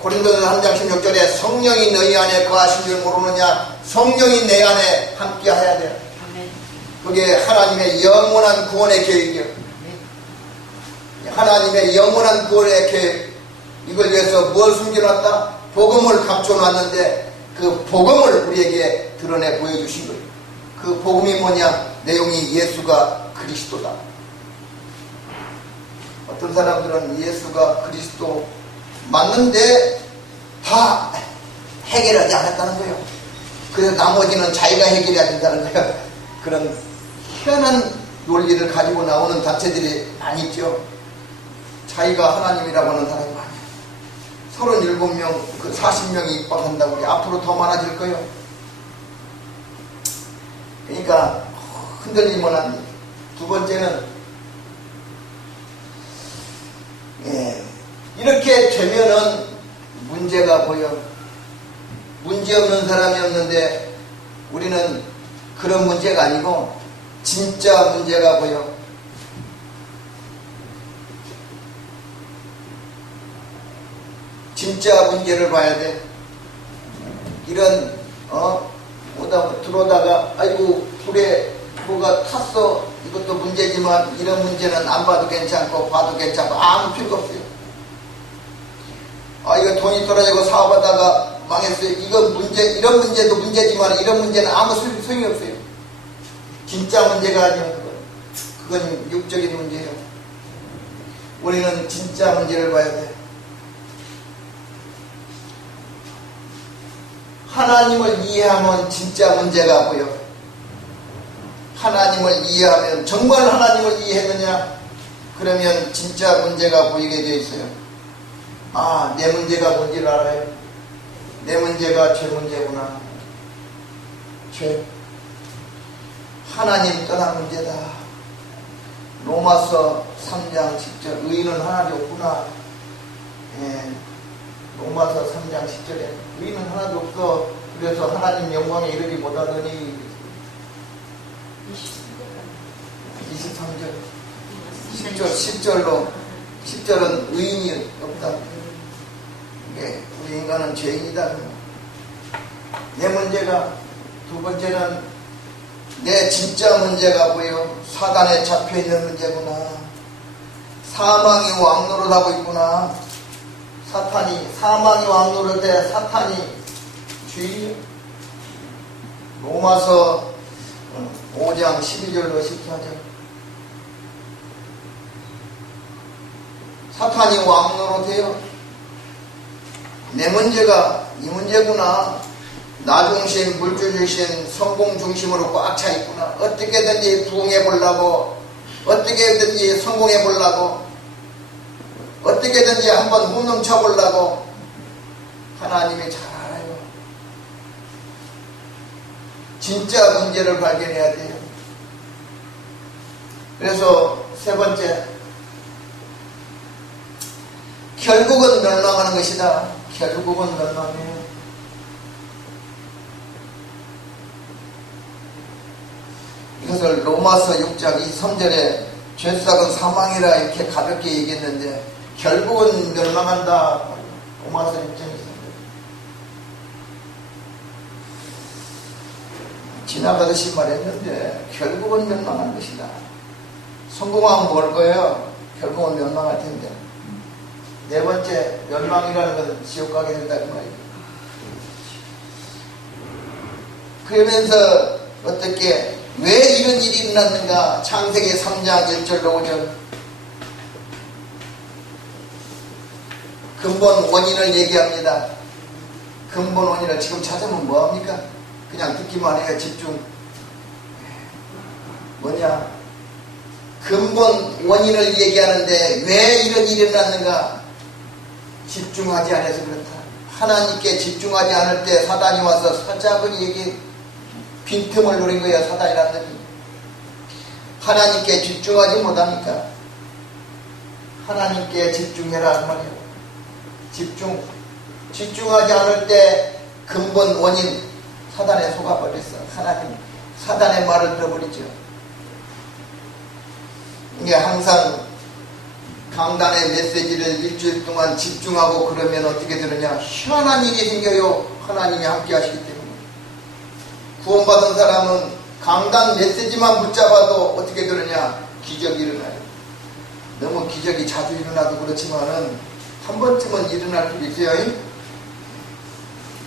고린도전서 3장 16절에 성령이 너희 안에 거하신 줄 모르느냐. 성령이 내 안에 함께 해야 돼요. 그게 하나님의 영원한 구원의 계획이에요. 하나님의 영원한 구원의 계획. 이걸 위해서 뭘 숨겨놨다? 복음을 감춰놨는데 그 복음을 우리에게 드러내 보여주신 거예요. 그 복음이 뭐냐? 내용이 예수가 그리스도다. 어떤 사람들은 예수가 그리스도 맞는데 다 해결하지 않았다는 거예요. 그래서 나머지는 자기가 해결해야 된다는 거예요. 그런 희한한 논리를 가지고 나오는 단체들이 많이 있죠. 자기가 하나님이라고 하는 사람이 많아요. 37명, 그 40명이 입방한다고 그래. 앞으로 더 많아질 거예요. 그러니까 흔들림은 안. 두 번째는 이렇게 되면은 문제가 보여. 문제 없는 사람이 없는데 우리는 그런 문제가 아니고 진짜 문제가 보여. 진짜 문제를 봐야 돼. 이런 오다 들어오다가 아이고 불에 뭐가 탔어. 이것도 문제지만 이런 문제는 안 봐도 괜찮고 봐도 괜찮고 아무 필요 없어요. 아 이거 돈이 떨어지고 사업하다가 망했어요. 이런 문제도 문제지만 이런 문제는 아무 소용이 없어요. 진짜 문제가 아니에요. 그건 육적인 문제예요. 우리는 진짜 문제를 봐야 돼. 하나님을 이해하면 진짜 문제가 보여. 하나님을 이해하면, 정말 하나님을 이해했느냐? 그러면 진짜 문제가 보이게 되어 있어요. 아, 내 문제가 뭔지를 알아요. 내 문제가 죄 문제구나. 죄. 하나님 떠난 문제다. 로마서 3장 10절 의인은 하나도 없구나. 예. 로마서 3장 10절에 의인은 하나도 없어. 그래서 하나님 영광에 이르지 못하더니 23절 10절은 의인이 없다. 이게 우리 인간은 죄인이다. 내 문제가 두 번째는 내 진짜 문제가 뭐예요? 사단에 잡혀있는 문제구나. 사망이 왕노릇하고 있구나. 사망이 왕노릇해. 사탄이 주인이요. 로마서 5장 12절로 14절. 사탄이 왕노릇해요. 내 문제가 이 문제구나. 나 중심, 물질 중심, 성공 중심으로 꽉 차 있구나. 어떻게든지 부흥해 보려고, 어떻게든지 성공해 보려고, 어떻게든지 한번 홈런 쳐 보려고. 하나님이 잘 알아요. 진짜 문제를 발견해야 돼요. 그래서 세 번째, 결국은 멸망하는 것이다. 결국은 멸망해요. 이것을 로마서 6장 23절에 죄수삭은 사망이라 이렇게 가볍게 얘기했는데 결국은 멸망한다. 로마서 6장 23절. 지나가듯이 말했는데 결국은 멸망할 것이다. 성공하면 뭘 거예요? 결국은 멸망할 텐데. 네 번째, 멸망이라는 것은 지옥 가게 된다 그 말이에요. 그러면서 어떻게 왜 이런 일이 일어났는가? 창세기 3장 1절로 5절. 근본 원인을 얘기합니다. 근본 원인을 지금 찾으면 뭐합니까? 그냥 듣기만 해요. 집중. 뭐냐? 근본 원인을 얘기하는데 왜 이런 일이 일어났는가? 집중하지 않아서 그렇다. 하나님께 집중하지 않을 때 사단이 와서 사자근이 얘기 빈틈을 노린 거야. 사단이라는 놈이. 하나님께 집중하지 못하니까 하나님께 집중해라 그 말이에요. 집중하지 않을 때 근본 원인 사단에 속아버렸어. 하나님 사단의 말을 들어버리죠. 이게 항상 강단의 메시지를 일주일 동안 집중하고 그러면 어떻게 되느냐? 희한한 일이 생겨요. 하나님이 함께 하시기 때문에. 구원받은 사람은 강단 메시지만 붙잡아도 어떻게 되느냐? 기적이 일어나요. 너무 기적이 자주 일어나도 그렇지만은 한 번쯤은 일어날 수 있어요.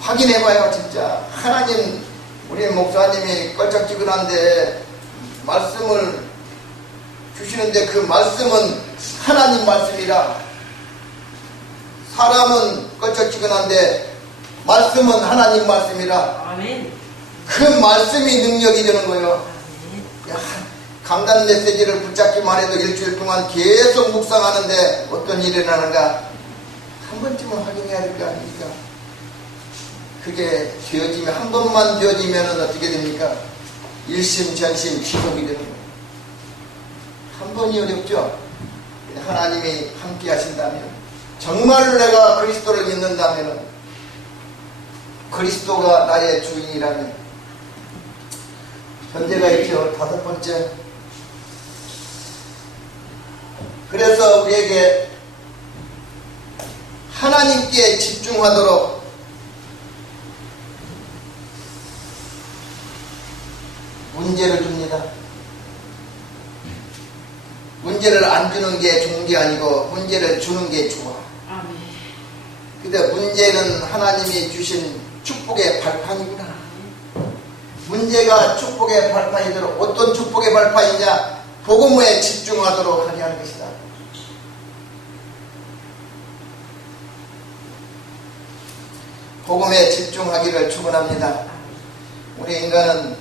확인해봐요. 진짜 하나님, 우리 목사님이 껄쩍지근한데 말씀을 주시는데 그 말씀은 하나님 말씀이라. 사람은 껄쩍지근한데 말씀은 하나님 말씀이라. 아멘. 그 말씀이 능력이 되는 거예요. 야, 강단 메시지를 붙잡기만 해도 일주일 동안 계속 묵상하는데 어떤 일이 일어나는가? 한 번쯤은 확인해야 될 거 아닙니까? 그게 되어지면, 한 번만 되어지면 어떻게 됩니까? 일심전심 지속이 되는 거예요. 한 번이 어렵죠? 하나님이 함께 하신다면, 정말로 내가 그리스도를 믿는다면, 그리스도가 나의 주인이라면, 현재가 있죠. 다섯 번째. 그래서 우리에게 하나님께 집중하도록 문제를 줍니다. 문제를 안 주는 게 좋은 게 아니고 문제를 주는 게 좋아. 아멘. 근데 문제는 하나님이 주신 축복의 발판이구나. 문제가 축복의 발판이도록, 어떤 축복의 발판이냐? 복음에 집중하도록 하게 하는 것이다. 복음에 집중하기를 축원합니다. 우리 인간은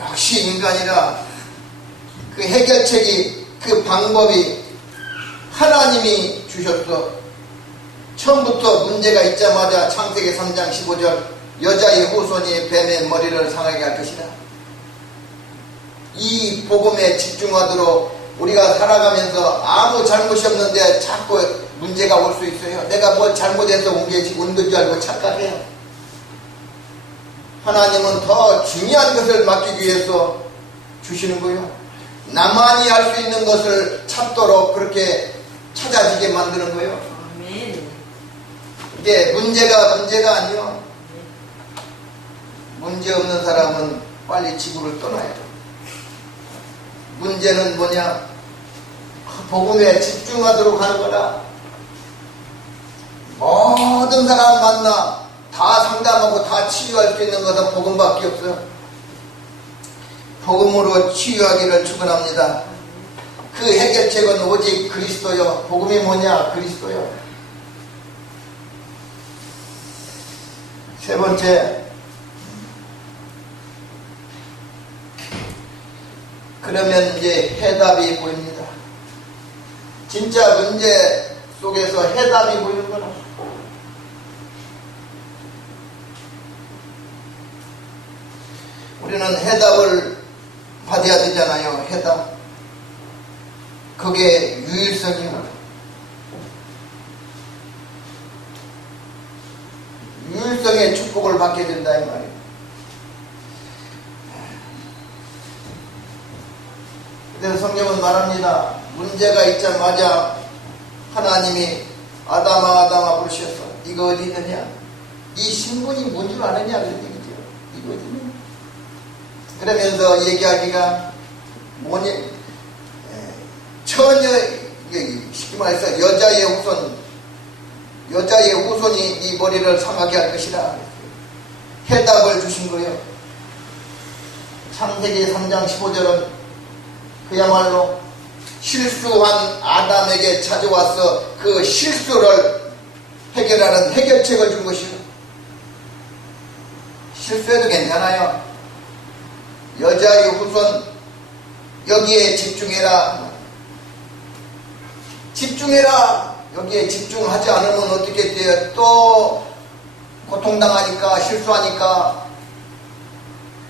역시 인간이라 그 해결책이, 그 방법이 하나님이 주셨어. 처음부터 문제가 있자마자 창세기 3장 15절 여자의 후손이 뱀의 머리를 상하게 할 것이다. 이 복음에 집중하도록 우리가 살아가면서 아무 잘못이 없는데 자꾸 문제가 올 수 있어요. 내가 뭘 잘못해서 온 건 줄 알고 착각해요. 하나님은 더 중요한 것을 맡기기 위해서 주시는 거예요. 나만이 할 수 있는 것을 찾도록 그렇게 찾아지게 만드는 거예요. 아멘. 이게 문제가 아니요. 문제 없는 사람은 빨리 지구를 떠나야 돼. 문제는 뭐냐? 복음에 집중하도록 하는 거라. 모든 사람 만나 다 상담하고 다 치유할 수 있는 것은 복음밖에 없어요. 복음으로 치유하기를 축원합니다. 그 해결책은 오직 그리스도요. 복음이 뭐냐? 그리스도요. 세 번째, 그러면 이제 해답이 보입니다. 진짜 문제 속에서 해답이 보이는 거라. 우리는 해답을 받아야 되잖아요. 해답. 그게 유일성이요. 유일성의 축복을 받게 된다 이 말이에요. 그래서 성경은 말합니다. 문제가 있자마자 하나님이 아담아 부르셔서 이거 어디 있느냐? 네 신분이 뭔 줄 아느냐? 그런 얘기죠. 이거 어디 있느냐? 그러면서 얘기하기가 뭐냐? 처녀, 쉽게 말해서 여자의 후손이 네 머리를 상하게 할 것이라 해답을 주신 거예요. 창세기 3장 15절은 그야말로 실수한 아담에게 찾아와서 그 실수를 해결하는 해결책을 준 것이요. 실수해도 괜찮아요. 여자의 후손 여기에 집중해라. 집중해라. 여기에 집중하지 않으면 어떻게 돼요? 또 고통당하니까 실수하니까.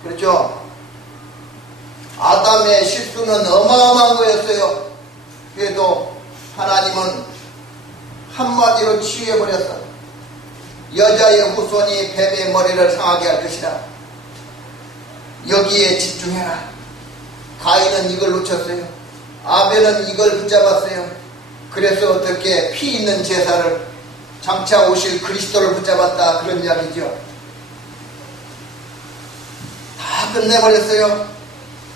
그렇죠? 아담의 실수는 어마어마한 거였어요. 그래도 하나님은 한마디로 치유해버렸어. 여자의 후손이 뱀의 머리를 상하게 할 것이라. 여기에 집중해라. 가인은 이걸 놓쳤어요. 아벨은 이걸 붙잡았어요. 그래서 어떻게 피 있는 제사를 장차 오실 그리스도를 붙잡았다 그런 이야기죠. 다 끝내버렸어요.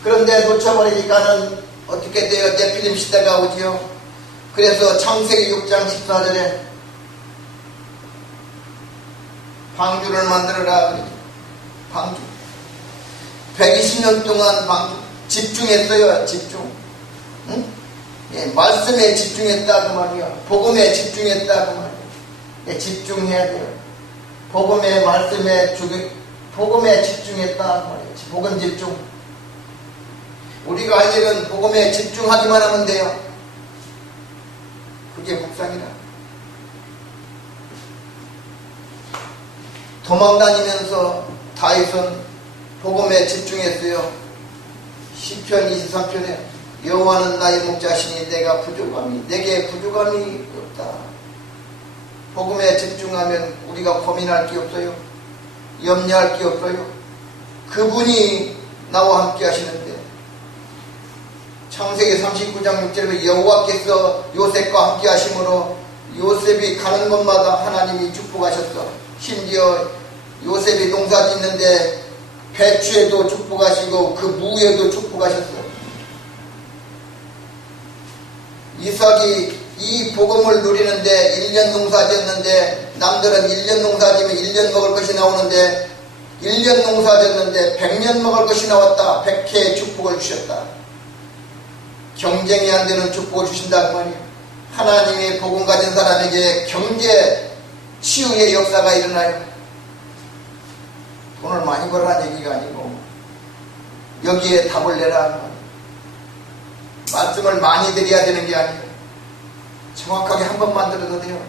그런데 놓쳐버리니까는 어떻게 돼요? 네필림 시대가 오지요. 그래서 창세기 6장 14절에 방주를 만들어라. 방주. 120년 동안 방주. 집중했어요. 집중. 응? 예, 말씀에 집중했다 그 말이야. 복음에 집중했다 그 말이야. 예, 집중해야 돼요. 복음의 말씀에 복음에 집중했다 그 말이야. 복음 집중. 우리가 할 일은 복음에 집중하기만 하면 돼요. 그게 묵상이다. 도망다니면서 다윗은 복음에 집중했어요. 시편 23편에 여호와는 나의 목자시니 내게 부족함이 없다. 복음에 집중하면 우리가 고민할 게 없어요. 염려할 게 없어요. 그분이 나와 함께 하시는데 창세기 39장 6절에 여호와께서 요셉과 함께 하심으로 요셉이 가는 곳마다 하나님이 축복하셨어. 심지어 요셉이 농사 짓는데 배추에도 축복하시고 그 무에도 축복하셨어. 이삭이 이 복음을 누리는데 1년 농사 짓는데 남들은 1년 농사 지면 1년 먹을 것이 나오는데 1년 농사 짓는데 100년 먹을 것이 나왔다. 100해의 축복을 주셨다. 경쟁이 안 되는 축복을 주신다 그 말이에요. 하나님의 복음 가진 사람에게 경제 치유의 역사가 일어나요. 돈을 많이 벌라는 얘기가 아니고 여기에 답을 내라. 말씀을 많이 드려야 되는 게 아니에요. 정확하게 한 번만 들어도 돼요.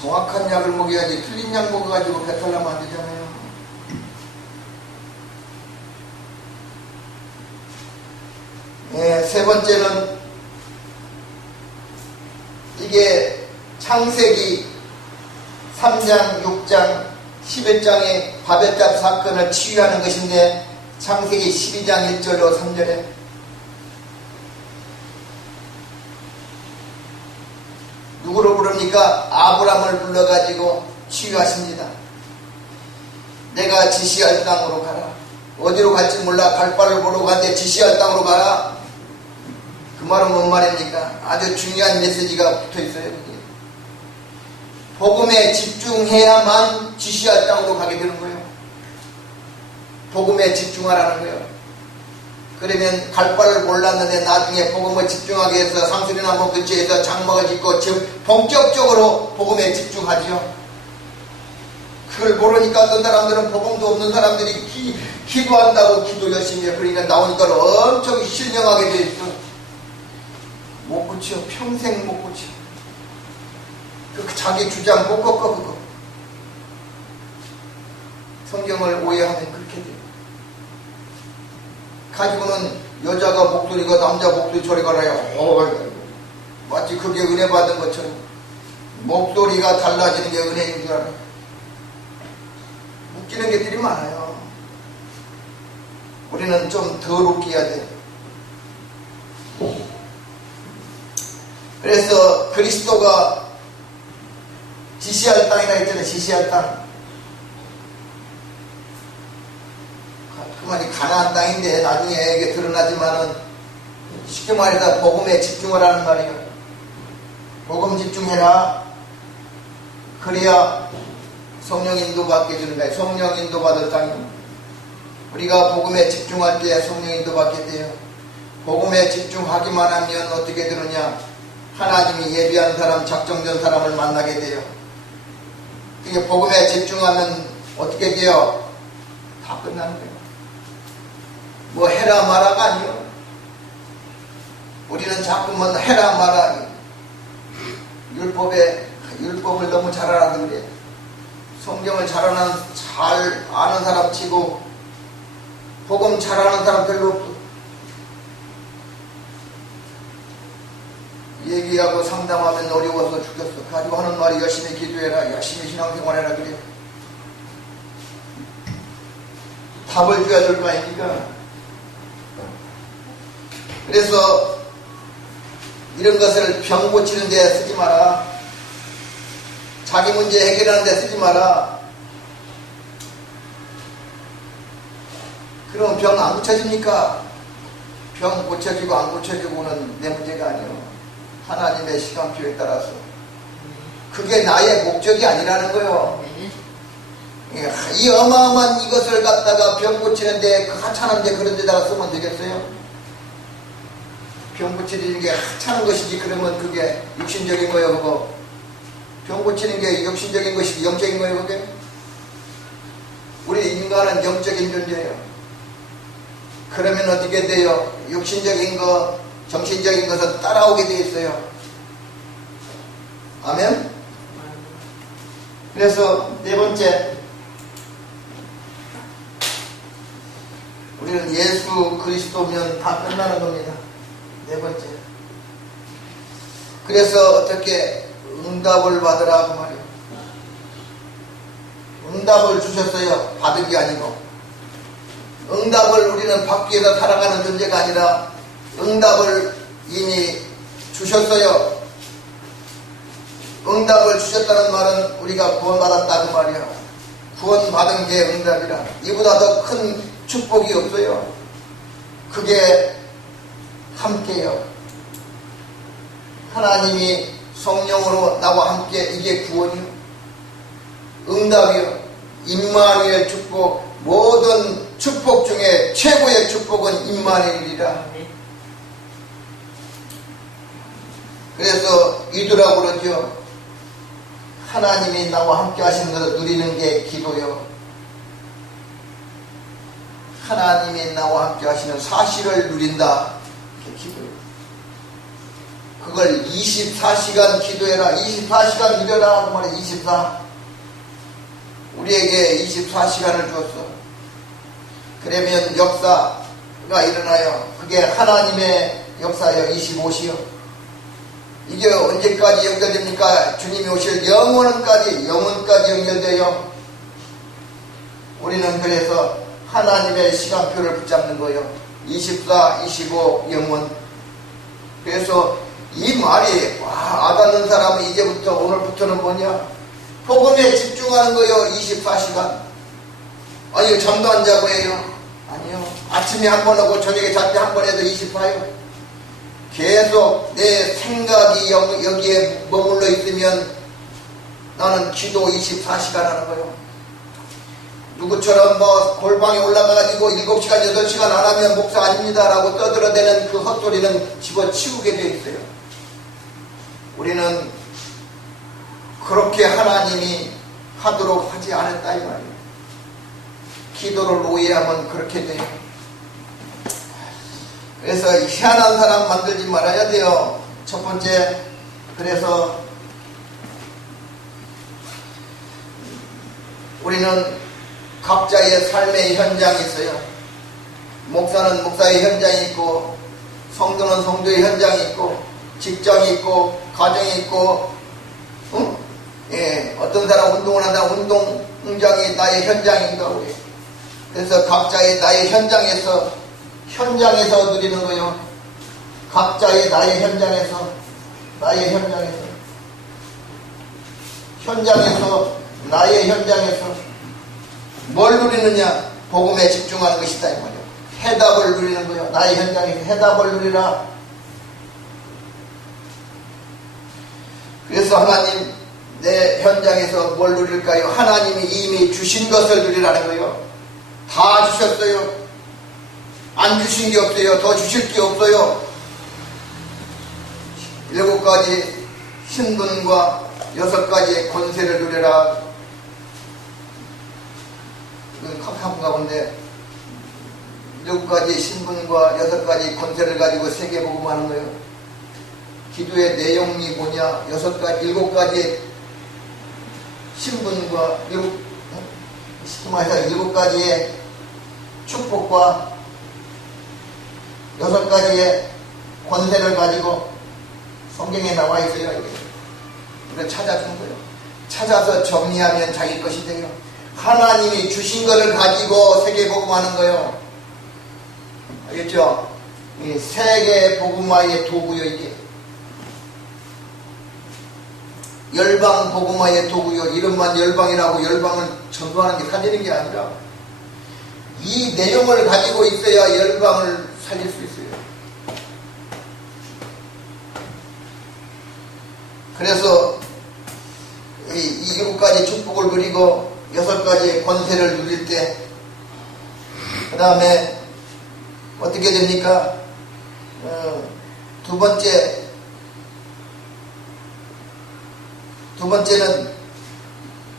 정확한 약을 먹여야지 틀린 약 먹어가지고 배탈 나면 안 되잖아요. 세 번째는 이게 창세기 3장, 6장, 11장의 바벨탑 사건을 치유하는 것인데 창세기 12장 1절로 3절에 누구로 부릅니까? 아브람을 불러가지고 치유하십니다. 내가 지시할 땅으로 가라. 어디로 갈지 몰라. 갈 바를 보러 가는데 지시할 땅으로 가라. 그 말은 뭔 말입니까? 아주 중요한 메시지가 붙어있어요. 복음에 집중해야만 지시할 땅으로 가게 되는 거예요. 복음에 집중하라는 거예요. 그러면 갈 바를 몰랐는데 나중에 복음을 집중하게 해서 상수리나무 근처에서 장막을 짓고 본격적으로 복음에 집중하죠. 그걸 모르니까 어떤 사람들은 복음도 없는 사람들이 기도한다고 기도 열심히 해요. 그러니까 나오니까 엄청 실명하게 돼 있어. 못 고쳐. 평생 못 고쳐. 그 자기 주장 못 꺾어 그거. 성경을 오해하면 그렇게 돼요. 가지고는 여자가 목소리가 남자 목소리 저리 가라요. 마치 그게 은혜 받은 것처럼 목소리가 달라지는 게 은혜인 줄 알아요. 웃기는 게들이 많아요. 우리는 좀 덜 웃겨야 돼요. 그래서 그리스도가 지시할 땅이라 했잖아요. 지시할 땅. 그 말이 가나안 땅인데 나중에 이게 드러나지만은 쉽게 말해서 복음에 집중을 하는 말이에요. 복음 집중해라. 그래야 성령 인도 받게 되는 거예요. 성령 인도 받을 땅이에요. 우리가 복음에 집중할 때 성령 인도 받게 돼요. 복음에 집중하기만 하면 어떻게 되느냐? 하나님이 예비한 사람, 작정된 사람을 만나게 돼요. 이게 복음에 집중하면 어떻게 돼요? 다 끝나는 거예요. 뭐 해라 마라가 아니요. 우리는 자꾸만 해라 마라. 율법을 너무 잘 알아서 그래. 성경을 잘 아는 사람 치고 복음 잘 아는 사람 별로 없어. 얘기하고 상담하면 어려워서 죽겠어. 가지고 하는 말이 열심히 기도해라. 열심히 신앙생활해라 그래. 답을 줘야 될 거 아닙니까? 그래서 이런 것을 병 고치는 데 쓰지 마라. 자기 문제 해결하는 데 쓰지 마라. 그럼 병 안 고쳐집니까? 병 고쳐지고 안 고쳐지고는 내 문제가 아니에요. 하나님의 시간표에 따라서. 그게 나의 목적이 아니라는 거예요. 이 어마어마한 이것을 갖다가 병 고치는데 그 하찮은데 그런 데다가 쓰면 되겠어요? 병 고치는 게 하찮은 것이지. 그러면 그게 육신적인 거예요. 그거 병 고치는 게 육신적인 것이지 영적인 거예요. 그게 우리 인간은 영적인 존재예요. 그러면 어떻게 돼요? 육신적인 거 정신적인 것은 따라오게 돼 있어요. 아멘? 그래서 네 번째, 우리는 예수 그리스도면 다 끝나는 겁니다. 네 번째. 그래서 어떻게 응답을 받으라 그 말이에요. 응답을 주셨어요. 받은 게 아니고. 응답을 우리는 받기 위해서 살아가는 존재가 아니라 응답을 이미 주셨어요. 응답을 주셨다는 말은 우리가 구원받았다 그 말이야. 구원받은 게 응답이라. 이보다 더 큰 축복이 없어요. 그게 함께요. 하나님이 성령으로 나와 함께, 이게 구원이요. 응답이요. 임마누엘 축복. 모든 축복 중에 최고의 축복은 임마누엘이라. 그래서 이두라고 그러죠. 하나님이 나와 함께 하시는 것을 누리는 게 기도요. 하나님이 나와 함께 하시는 사실을 누린다. 그게 기도요. 그걸 24시간 기도해라. 24시간 기도해라. 그 말에 24. 우리에게 24시간을 주었어. 그러면 역사가 일어나요. 그게 하나님의 역사요. 25시요. 이게 언제까지 연결됩니까? 주님이 오실 영원까지 연결돼요. 우리는 그래서 하나님의 시간표를 붙잡는 거예요. 24, 25, 영원. 그래서 이 말이 와닿는 사람은 이제부터 오늘부터는 뭐냐? 복음에 집중하는 거예요. 24시간. 아니 잠도 안 자고 해요. 아니요. 아침에 한 번 하고 저녁에 잘 때 한 번 해도 24요. 계속 내 생각이 여기에 머물러 있으면 나는 기도 24시간 하는 거예요. 누구처럼 뭐 골방에 올라가가지고 7시간, 8시간 안 하면 목사 아닙니다 라고 떠들어대는 그 헛소리는 집어치우게 되어 있어요. 우리는 그렇게 하나님이 하도록 하지 않았다 이 말이에요. 기도를 오해하면 그렇게 돼요. 그래서 희한한 사람 만들지 말아야 돼요. 첫 번째, 그래서 우리는 각자의 삶의 현장이 있어요. 목사는 목사의 현장이 있고, 성도는 성도의 현장이 있고, 직장이 있고, 가정이 있고, 응? 예, 어떤 사람 운동을 한다. 운동장이 나의 현장인가 우리. 그래서 각자의 나의 현장에서 누리는 거요. 각자의 나의 현장에서 나의 현장에서 뭘 누리느냐? 복음에 집중하는 것이다 이 말이에요. 해답을 누리는 거예요. 나의 현장에서 해답을 누리라. 그래서 하나님 내 현장에서 뭘 누릴까요? 하나님이 이미 주신 것을 누리라는 거예요. 다 주셨어요. 안 주신 게 없어요. 더 주실 게 없어요. 7가지 신분과 6가지의 권세를 누려라. 한 가운데 7가지 신분과 6가지 권세를 가지고 세계복음하는 거예요. 기도의 내용이 뭐냐? 7가지 신분과 7가지의 축복과 6가지의 권세를 가지고 성경에 나와 있어요. 이걸 찾아주는 거예요. 찾아서 정리하면 자기 것이 돼요. 하나님이 주신 것을 가지고 세계복음하는 거예요. 알겠죠? 이 세계복음화의 도구요 이게. 열방복음화의 도구요. 이름만 열방이라고 열방을 전도하는 게 살리는 게 아니라 이 내용을 가지고 있어야 열방을 살릴 수 있어요. 그래서 이 7가지 축복을 누리고 6가지의 권세를 누릴 때 그 다음에 어떻게 됩니까? 두 번째는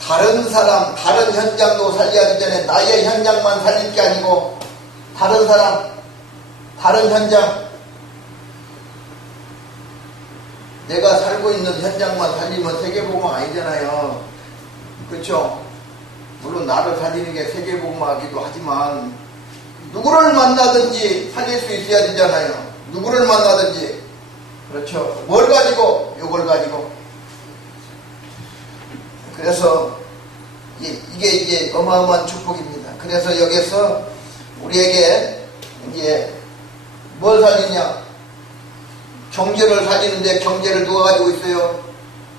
다른 사람, 다른 현장도 살려야 되잖아요. 나의 현장만 살릴 게 아니고 다른 사람, 다른 현장, 내가 살고 있는 현장만 살리면 세계복음 아니잖아요. 그렇죠? 물론 나를 살리는 게 세계복음하기도 하지만 누구를 만나든지 살릴 수 있어야 되잖아요. 누구를 만나든지. 그렇죠? 뭘 가지고? 요걸 가지고. 그래서 이게 이제 어마어마한 축복입니다. 그래서 여기서 우리에게 이제 뭘 살리냐? 경제를 살리는데 경제를 누가 가지고 있어요?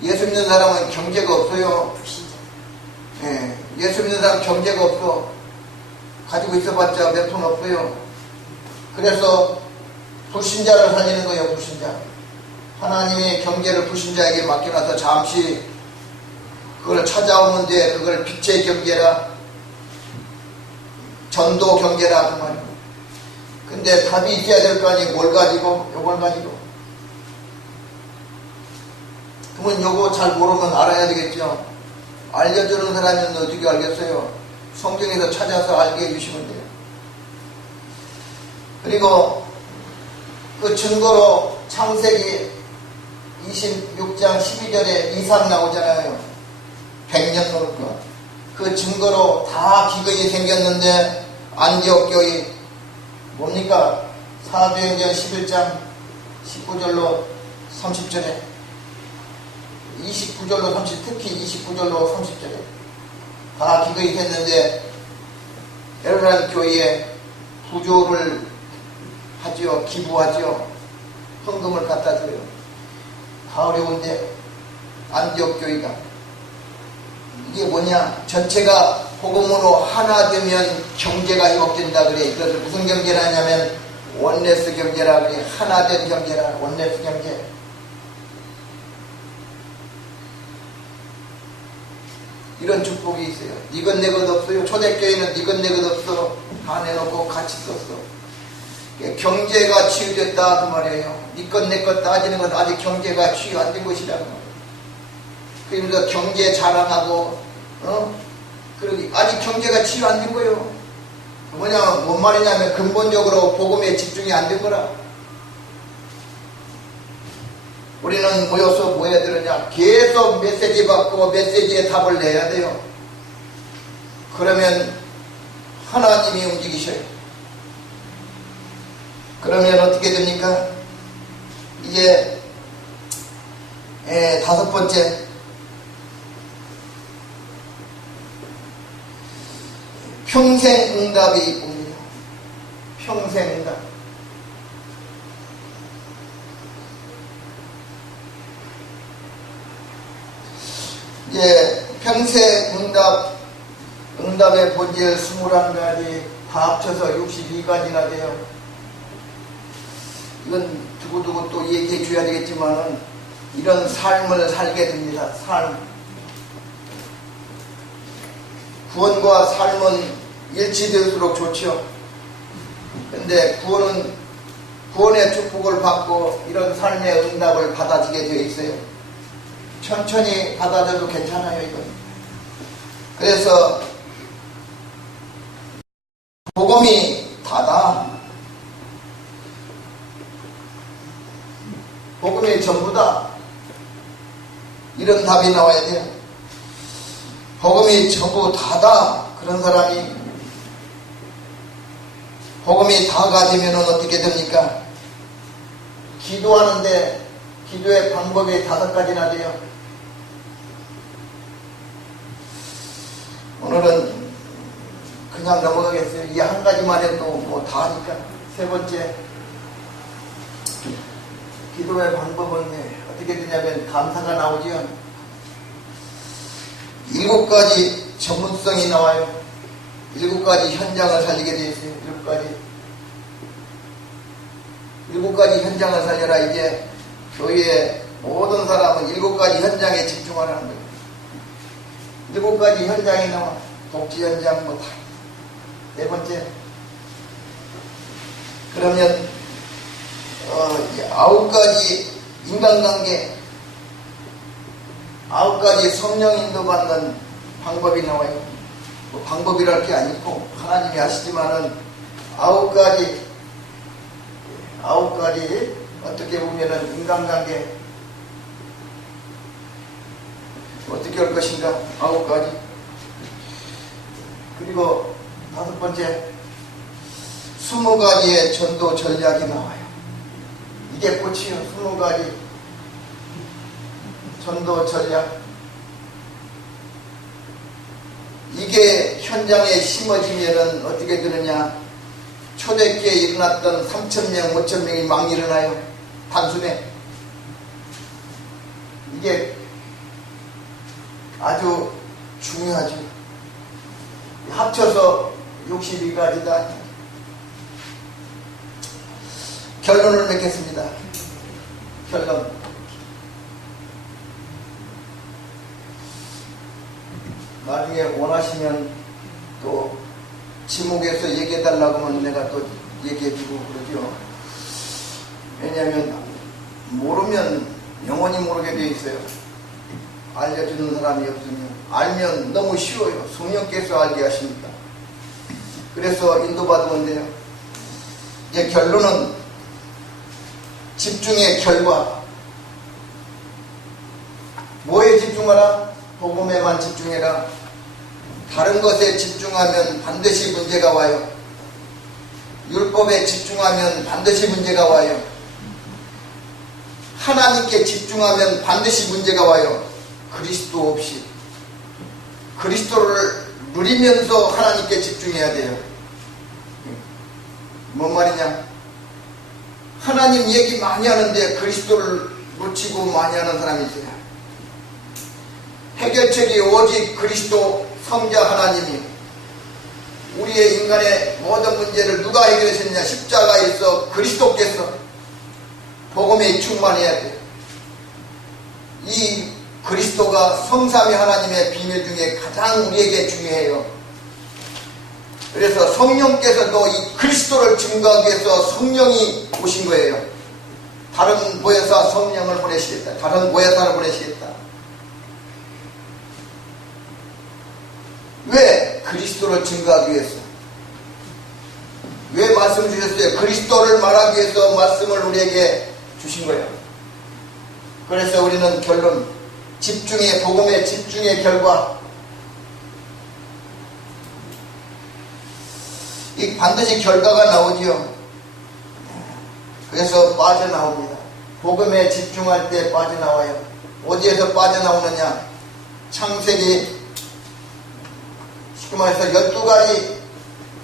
예수 믿는 사람은 경제가 없어요. 예, 예수 믿는 사람 경제가 없어. 가지고 있어봤자 몇 푼 없어요. 그래서 불신자를 살리는 거예요. 불신자. 하나님의 경제를 불신자에게 맡겨놔서 잠시 그걸 찾아오면 돼. 그걸 빛의 경제라, 전도 경제라 그 말이에요. 근데 답이 있어야 될 거 아니에요. 뭘 가지고? 요걸 가지고. 그러면 요거 잘 모르면 알아야 되겠죠. 알려주는 사람은 어떻게 알겠어요? 성경에서 찾아서 알게 해주시면 돼요. 그리고 그 증거로 창세기 26장 12절에 이삭 나오잖아요. 100년 노를 것. 그 증거로 다 기근이 생겼는데 안디옥 교회 뭡니까? 사도행전 11장 19절로 30절에 29절로 30, 특히 29절로 30절에 다 기근이 됐는데 에르란 교회에 부조를 하지요. 기부하지요. 헌금을 갖다 줘요. 다 어려운데 안디옥 교회가 이게 뭐냐? 전체가 복음으로 하나 되면 경제가 회복된다 그래. 그래서 무슨 경제라냐면 원네스 경제라 그래. 하나 된 경제라. 원네스 경제. 이런 축복이 있어요. 이건 내 것 없어요. 초대교회는 이건 내 것 없어. 다 내놓고 같이 썼어. 경제가 치유됐다 그 말이에요. 네 것 내 것 따지는 건 아직 경제가 치유 안 된 것이라고 말이에요. 그러면서 경제 자랑하고 그러기 아직 경제가 치유 안 된 거예요. 뭔 말이냐면 근본적으로 복음에 집중이 안 된 거라. 우리는 모여서 뭐 해야 되느냐? 계속 메시지 받고 메시지에 답을 내야 돼요. 그러면 하나님이 움직이셔요. 그러면 어떻게 됩니까? 이제 다섯 번째, 평생 응답이 옵니다. 평생 응답. 이제 평생 응답의 본질 21가지 다 합쳐서 62가지나 돼요. 이건 두고두고 또 얘기해 줘야 되겠지만은 이런 삶을 살게 됩니다. 삶. 구원과 삶은 일치될수록 좋죠. 근데 구원의 축복을 받고 이런 삶의 응답을 받아지게 되어 있어요. 천천히 받아줘도 괜찮아요, 이건. 그래서 복음이 다다. 복음이 전부다. 이런 답이 나와야 돼요. 복음이 전부 다다. 그런 사람이 복음이 다가 되면 어떻게 됩니까? 기도하는데 기도의 방법이 5가지나 돼요. 오늘은 그냥 넘어가겠어요. 이 한 가지만 해도 뭐 다 하니까. 세 번째, 기도의 방법은 어떻게 되냐면 감사가 나오지요. 7가지 전문성이 나와요. 7가지 현장을 살리게 되어 있어요. 7가지 현장을 살려라. 이제 교회의 모든 사람은 7가지 현장에 집중하라는 거예요. 7가지 현장이 나와. 복지 현장 뭐 다. 네 번째, 그러면 9가지 인간관계, 9가지 성령 인도받는 방법이 나와요. 뭐 방법이랄 게 아니고 하나님이 하시지만은 9가지 어떻게 보면은 인간관계 어떻게 할 것인가? 9가지. 그리고 5번째, 20가지의 전도 전략이 나와요. 이게 꽃이요. 20가지 전도 전략. 이게 현장에 심어지면은 어떻게 되느냐? 초대교회에 일어났던 3,000명, 5,000명이 막 일어나요. 단숨에. 이게 아주 중요하죠. 합쳐서 62가지다. 결론을 맺겠습니다. 결론. 나중에 원하시면 또 지목해서 얘기해달라고 하면 내가 또 얘기해주고 그러죠. 왜냐하면 모르면 영원히 모르게 돼 있어요. 알려주는 사람이 없으면. 알면 너무 쉬워요. 성령께서 알게 하십니다. 그래서 인도받으면 돼요. 이제 결론은 집중의 결과. 뭐에 집중하라? 복음에만 집중해라. 다른 것에 집중하면 반드시 문제가 와요. 율법에 집중하면 반드시 문제가 와요. 하나님께 집중하면 반드시 문제가 와요. 그리스도 없이. 그리스도를 누리면서 하나님께 집중해야 돼요. 뭔 말이냐? 하나님 얘기 많이 하는데 그리스도를 놓치고 많이 하는 사람이 있어요. 해결책이 오직 그리스도 성자 하나님이. 우리의 인간의 모든 문제를 누가 해결하셨느냐? 십자가에서 그리스도께서. 복음에 충만해야 돼요. 이 그리스도가 성삼위 하나님의 비밀 중에 가장 우리에게 중요해요. 그래서 성령께서도 이 그리스도를 증거하기 위해서 성령이 오신 거예요. 다른 보혜사 성령을 보내시겠다. 다른 보혜사를 보내시겠다. 왜? 그리스도를 증거하기 위해서. 왜 말씀 주셨어요? 그리스도를 말하기 위해서 말씀을 우리에게 주신 거예요. 그래서 우리는 결론, 집중의 복음의 집중의 결과, 이 반드시 결과가 나오지요. 그래서 빠져나옵니다. 복음에 집중할 때 빠져나와요. 어디에서 빠져나오느냐? 창세기 쉽게 말해서 12가지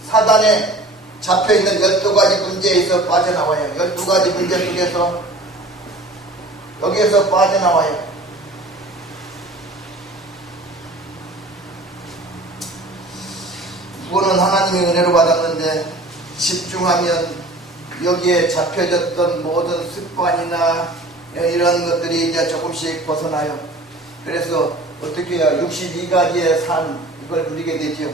사단에 잡혀있는 12가지 문제에서 빠져나와요. 12가지 문제 속에서 여기에서 빠져나와요. 그거는 하나님의 은혜로 받았는데 집중하면 여기에 잡혀졌던 모든 습관이나 이런 것들이 이제 조금씩 벗어나요. 그래서 어떻게 해야 62가지의 삶, 이걸 누리게 되죠.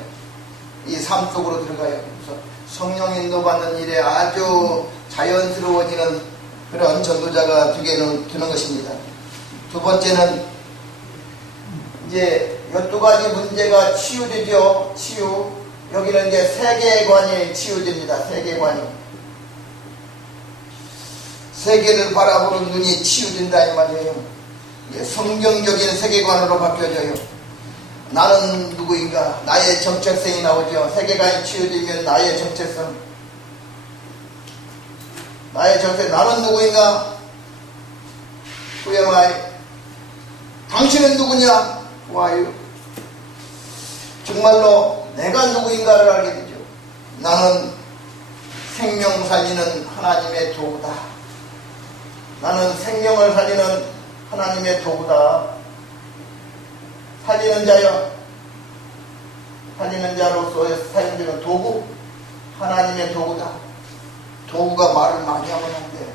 이 삶 속으로 들어가요. 그래서 성령 인도받는 일에 아주 자연스러워지는 그런 전도자가 되는 것입니다. 두 번째는 이제 12가지 문제가 치유되죠. 치유. 여기는 이제 세계관이 치유됩니다. 세계관이. 세계를 바라보는 눈이 치유된다 이 말이에요. 성경적인 세계관으로 바뀌어져요. 나는 누구인가? 나의 정체성이 나오죠. 세계관이 치유되면 나의 정체성. 나의 정체성. 나는 누구인가? Who am I? 당신은 누구냐? Who are you? 정말로 내가 누구인가를 알게 되죠. 나는 생명 살리는 하나님의 도구다. 나는 생명을 살리는 하나님의 도구다. 살리는 자여, 살리는 자로서 사용되는 도구, 하나님의 도구다. 도구가 말을 많이 하면 안 돼.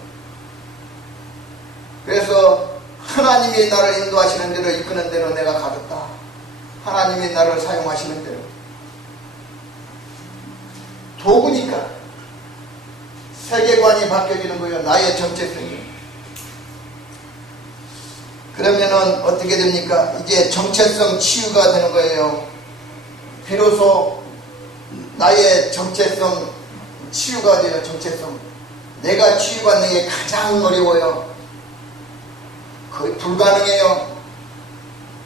그래서 하나님이 나를 인도하시는 대로 이끄는 대로 내가 가겠다. 하나님이 나를 사용하시는 대로. 도구니까 세계관이 바뀌어지는 거예요. 나의 정체성이. 그러면은 어떻게 됩니까? 이제 정체성 치유가 되는 거예요. 비로소 나의 정체성 치유가 돼요. 정체성. 내가 치유받는 게 가장 어려워요. 거의 불가능해요.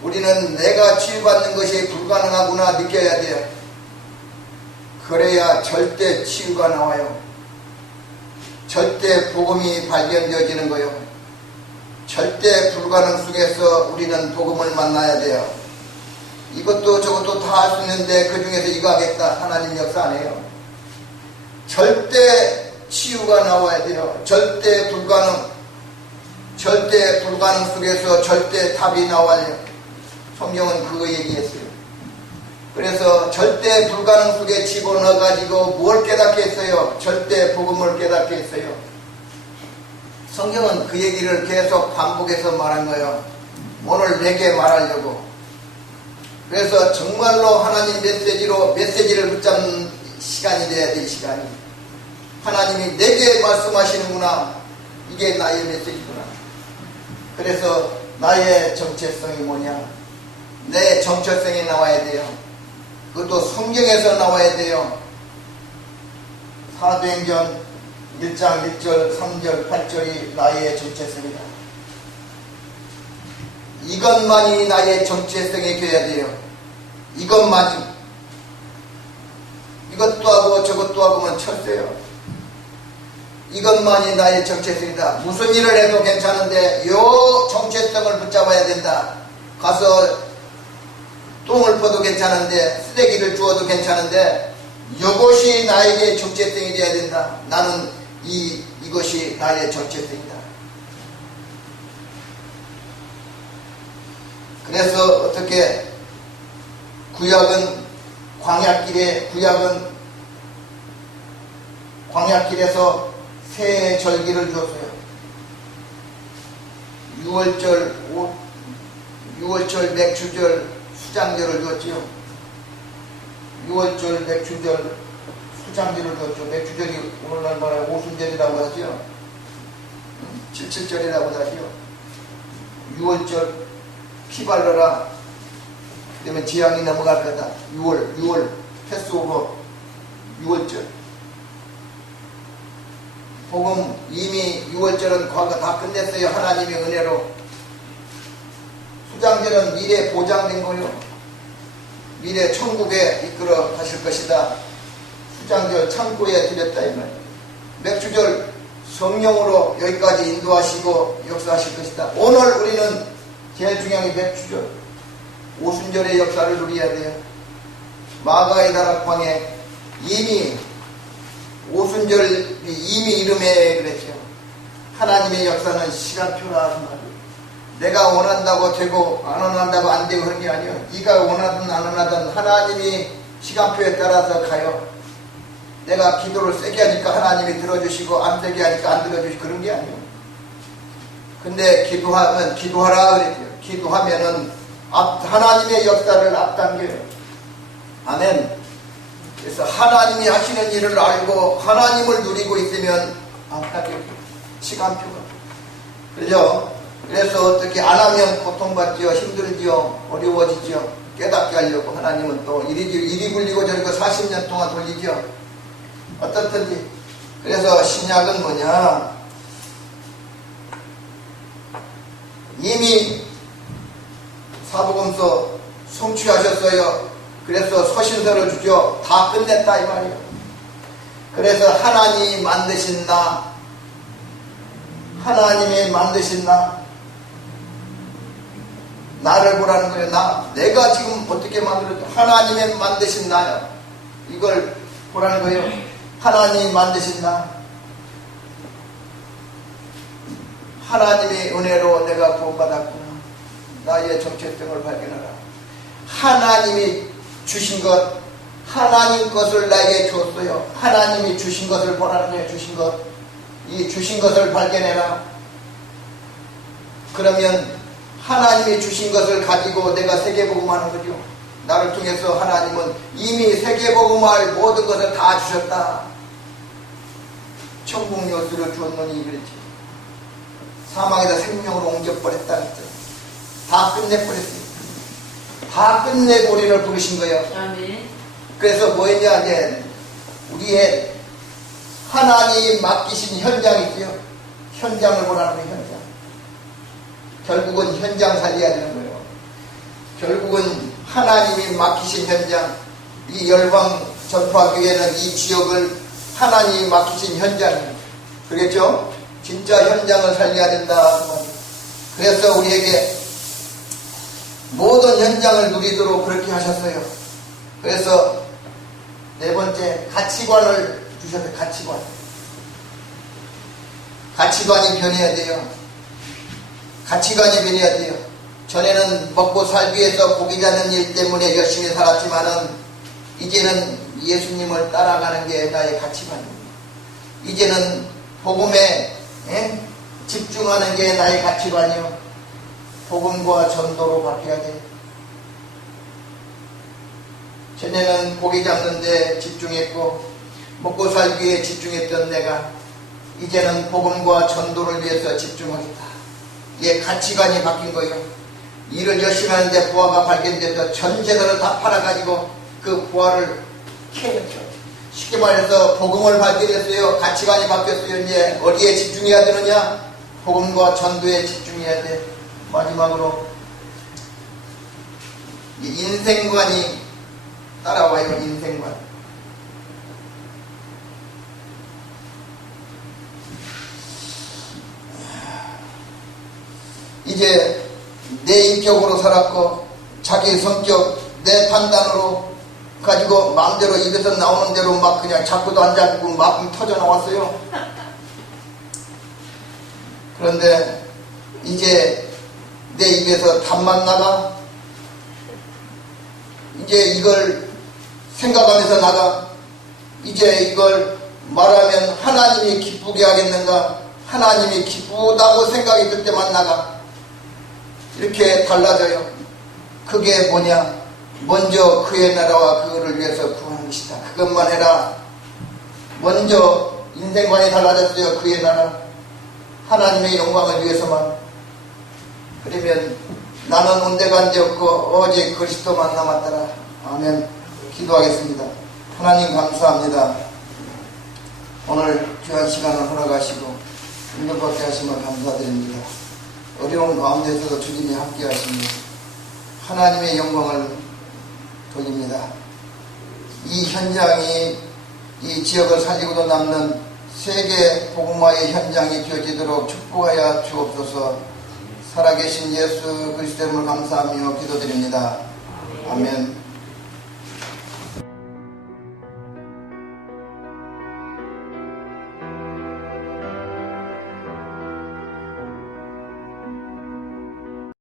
우리는 내가 치유받는 것이 불가능하구나 느껴야 돼요. 그래야 절대 치유가 나와요. 절대 복음이 발견되어지는 거예요. 절대 불가능 속에서 우리는 복음을 만나야 돼요. 이것도 저것도 다 할 수 있는데 그 중에서 이거 하겠다. 하나님 역사 안 해요. 절대 치유가 나와야 돼요. 절대 불가능 속에서 절대 답이 나와요. 성경은 그거 얘기했어요. 그래서 절대 불가능 속에 집어넣어가지고 뭘 깨닫게 했어요? 절대 복음을 깨닫게 했어요. 성경은 그 얘기를 계속 반복해서 말한 거예요. 오늘 내게 말하려고. 그래서 정말로 하나님 메시지를 붙잡는 시간이 돼야 될 시간이. 하나님이 내게 말씀하시는구나. 이게 나의 메시지구나. 그래서 나의 정체성이 뭐냐? 내 정체성이 나와야 돼요. 그것도 성경에서 나와야 돼요. 사도행전 1장 1절, 3절, 8절이 나의 정체성이다. 이것만이 나의 정체성이 되어야 돼요. 이것만이. 이것도 하고 저것도 하고만 철새요. 이것만이 나의 정체성이다. 무슨 일을 해도 괜찮은데 요 정체성을 붙잡아야 된다. 가서 똥을 퍼도 괜찮은데 쓰레기를 주워도 괜찮은데 이것이 나에게 정체성이 되어야 된다. 나는 이것이 나의 정체성이다. 그래서 어떻게 구약은 광야길에서 새 절기를 줬어요. 6월절 맥주절 수장절을 줬지요. 6월절 맥주절 수장절을 줬죠. 맥주절이 오늘날 말하면 오순절이라고 하죠. 77절이라고 하죠. 6월절 피 발라라. 그러면 재앙이 넘어갈 거다. 6월 패스오버 6월절. 복음 이미 6월절은 과거 다 끝냈어요. 하나님의 은혜로. 수장절은 미래 보장된 거요. 미래 천국에 이끌어 가실 것이다. 수장절 창고에 드렸다 이 말이에요. 맥주절 성령으로 여기까지 인도하시고 역사하실 것이다. 오늘 우리는 제일 중요한 게 맥주절. 오순절의 역사를 누려야 돼요. 마가의 다락방에 이미 오순절이 이미 이름에 그랬죠. 하나님의 역사는 시간표라 하는 말이에요. 내가 원한다고 되고 안 원한다고 안 되고 그런 게 아니에요. 네가 원하든 안 원하든 하나님이 시간표에 따라서 가요. 내가 기도를 세게 하니까 하나님이 들어주시고 안 세게 하니까 안 들어주시고 그런 게 아니에요. 근데 기도하면 기도하라 그랬죠. 기도하면은 하나님의 역사를 앞당겨요. 아멘. 그래서 하나님이 하시는 일을 알고 하나님을 누리고 있으면 앞당겨요. 시간표가. 그죠? 그래서 어떻게 안 하면 고통받지요. 힘들지요. 어려워지죠. 깨닫게 하려고 하나님은 또 이리 굴리고 저리고 40년 동안 돌리죠. 어떻든지. 그래서 신약은 뭐냐? 이미 사복음서 성취하셨어요. 그래서 서신서를 주죠. 다 끝냈다 이 말이에요. 그래서 하나님이 만드신 나, 하나님이 만드신 나를 보라는 거예요. 내가 지금 어떻게 만들었죠? 하나님이 만드신 나요. 이걸 보라는 거예요. 하나님이 만드신 나. 하나님의 은혜로 내가 구원받았구나. 나의 정체성을 발견하라. 하나님이 주신 것, 하나님 것을 나에게 줬어요. 하나님이 주신 것을 보라는 거예요. 주신 것. 이 주신 것을 발견해라. 그러면 하나님이 주신 것을 가지고 내가 세계복음하는 거죠. 나를 통해서 하나님은 이미 세계복음할 모든 것을 다 주셨다. 천국 요술을 주었느니 그랬지. 사망에다 생명으로 옮겨버렸다 그랬죠. 다 끝내버렸어요. 다 끝내고 우리를 부르신 거예요. 아멘. 그래서 뭐였냐, 이제 우리의 하나님 맡기신 현장이 있어요. 현장을 보라는 거예요. 현장. 결국은 현장 살려야 되는 거예요. 결국은 하나님이 맡기신 현장. 이 열방 전파교회는 이 지역을 하나님이 맡기신 현장이에요. 그렇겠죠? 진짜 현장을 살려야 된다. 그래서 우리에게 모든 현장을 누리도록 그렇게 하셨어요. 그래서 네 번째, 가치관을 주셨어요. 가치관. 가치관이 변해야 돼요. 가치관이 변해야 돼요. 전에는 먹고 살기 위해서 고기 잡는 일 때문에 열심히 살았지만은 이제는 예수님을 따라가는 게 나의 가치관입니다. 이제는 복음에 집중하는 게 나의 가치관이요. 복음과 전도로 바뀌어야 돼. 전에는 고기 잡는 데 집중했고 먹고 살기 위해 집중했던 내가 이제는 복음과 전도를 위해서 집중하겠다. 이게 가치관이 바뀐 거예요. 일을 열심히 하는데 부하가 발견돼서 전 재산을 다 팔아가지고 그 부하를 캐냈죠. 쉽게 말해서 복음을 발견했어요. 가치관이 바뀌었어요. 이제 어디에 집중해야 되느냐? 복음과 전도에 집중해야 돼. 마지막으로 인생관이 따라와요. 인생관. 이제 내 인격으로 살았고 자기 성격 내 판단으로 가지고 마음대로 입에서 나오는 대로 막 그냥 잡고도 안 잡고 막 터져 나왔어요. 그런데 이제 내 입에서 답만 나가. 이제 이걸 생각하면서 나가. 이제 이걸 말하면 하나님이 기쁘게 하겠는가, 하나님이 기쁘다고 생각이 들 때만 나가. 이렇게 달라져요. 그게 뭐냐? 먼저 그의 나라와 그거를 위해서 구하는 것이다. 그것만 해라. 먼저 인생관이 달라졌어요. 그의 나라, 하나님의 영광을 위해서만. 그러면 나는 온데간데 없고 오직 그리스도만 남았더라. 아멘. 기도하겠습니다. 하나님 감사합니다. 오늘 귀한 시간을 허락하시고 응답받게 하심을 감사드립니다. 어려운 가운데서도 주님이 함께 하시니 하나님의 영광을 돌립니다. 이 현장이 이 지역을 살리고도 남는 세계 복음화의 현장이 되어지도록 축복하여 주옵소서. 살아계신 예수 그리스도 이름으로 감사하며 기도드립니다. 아멘.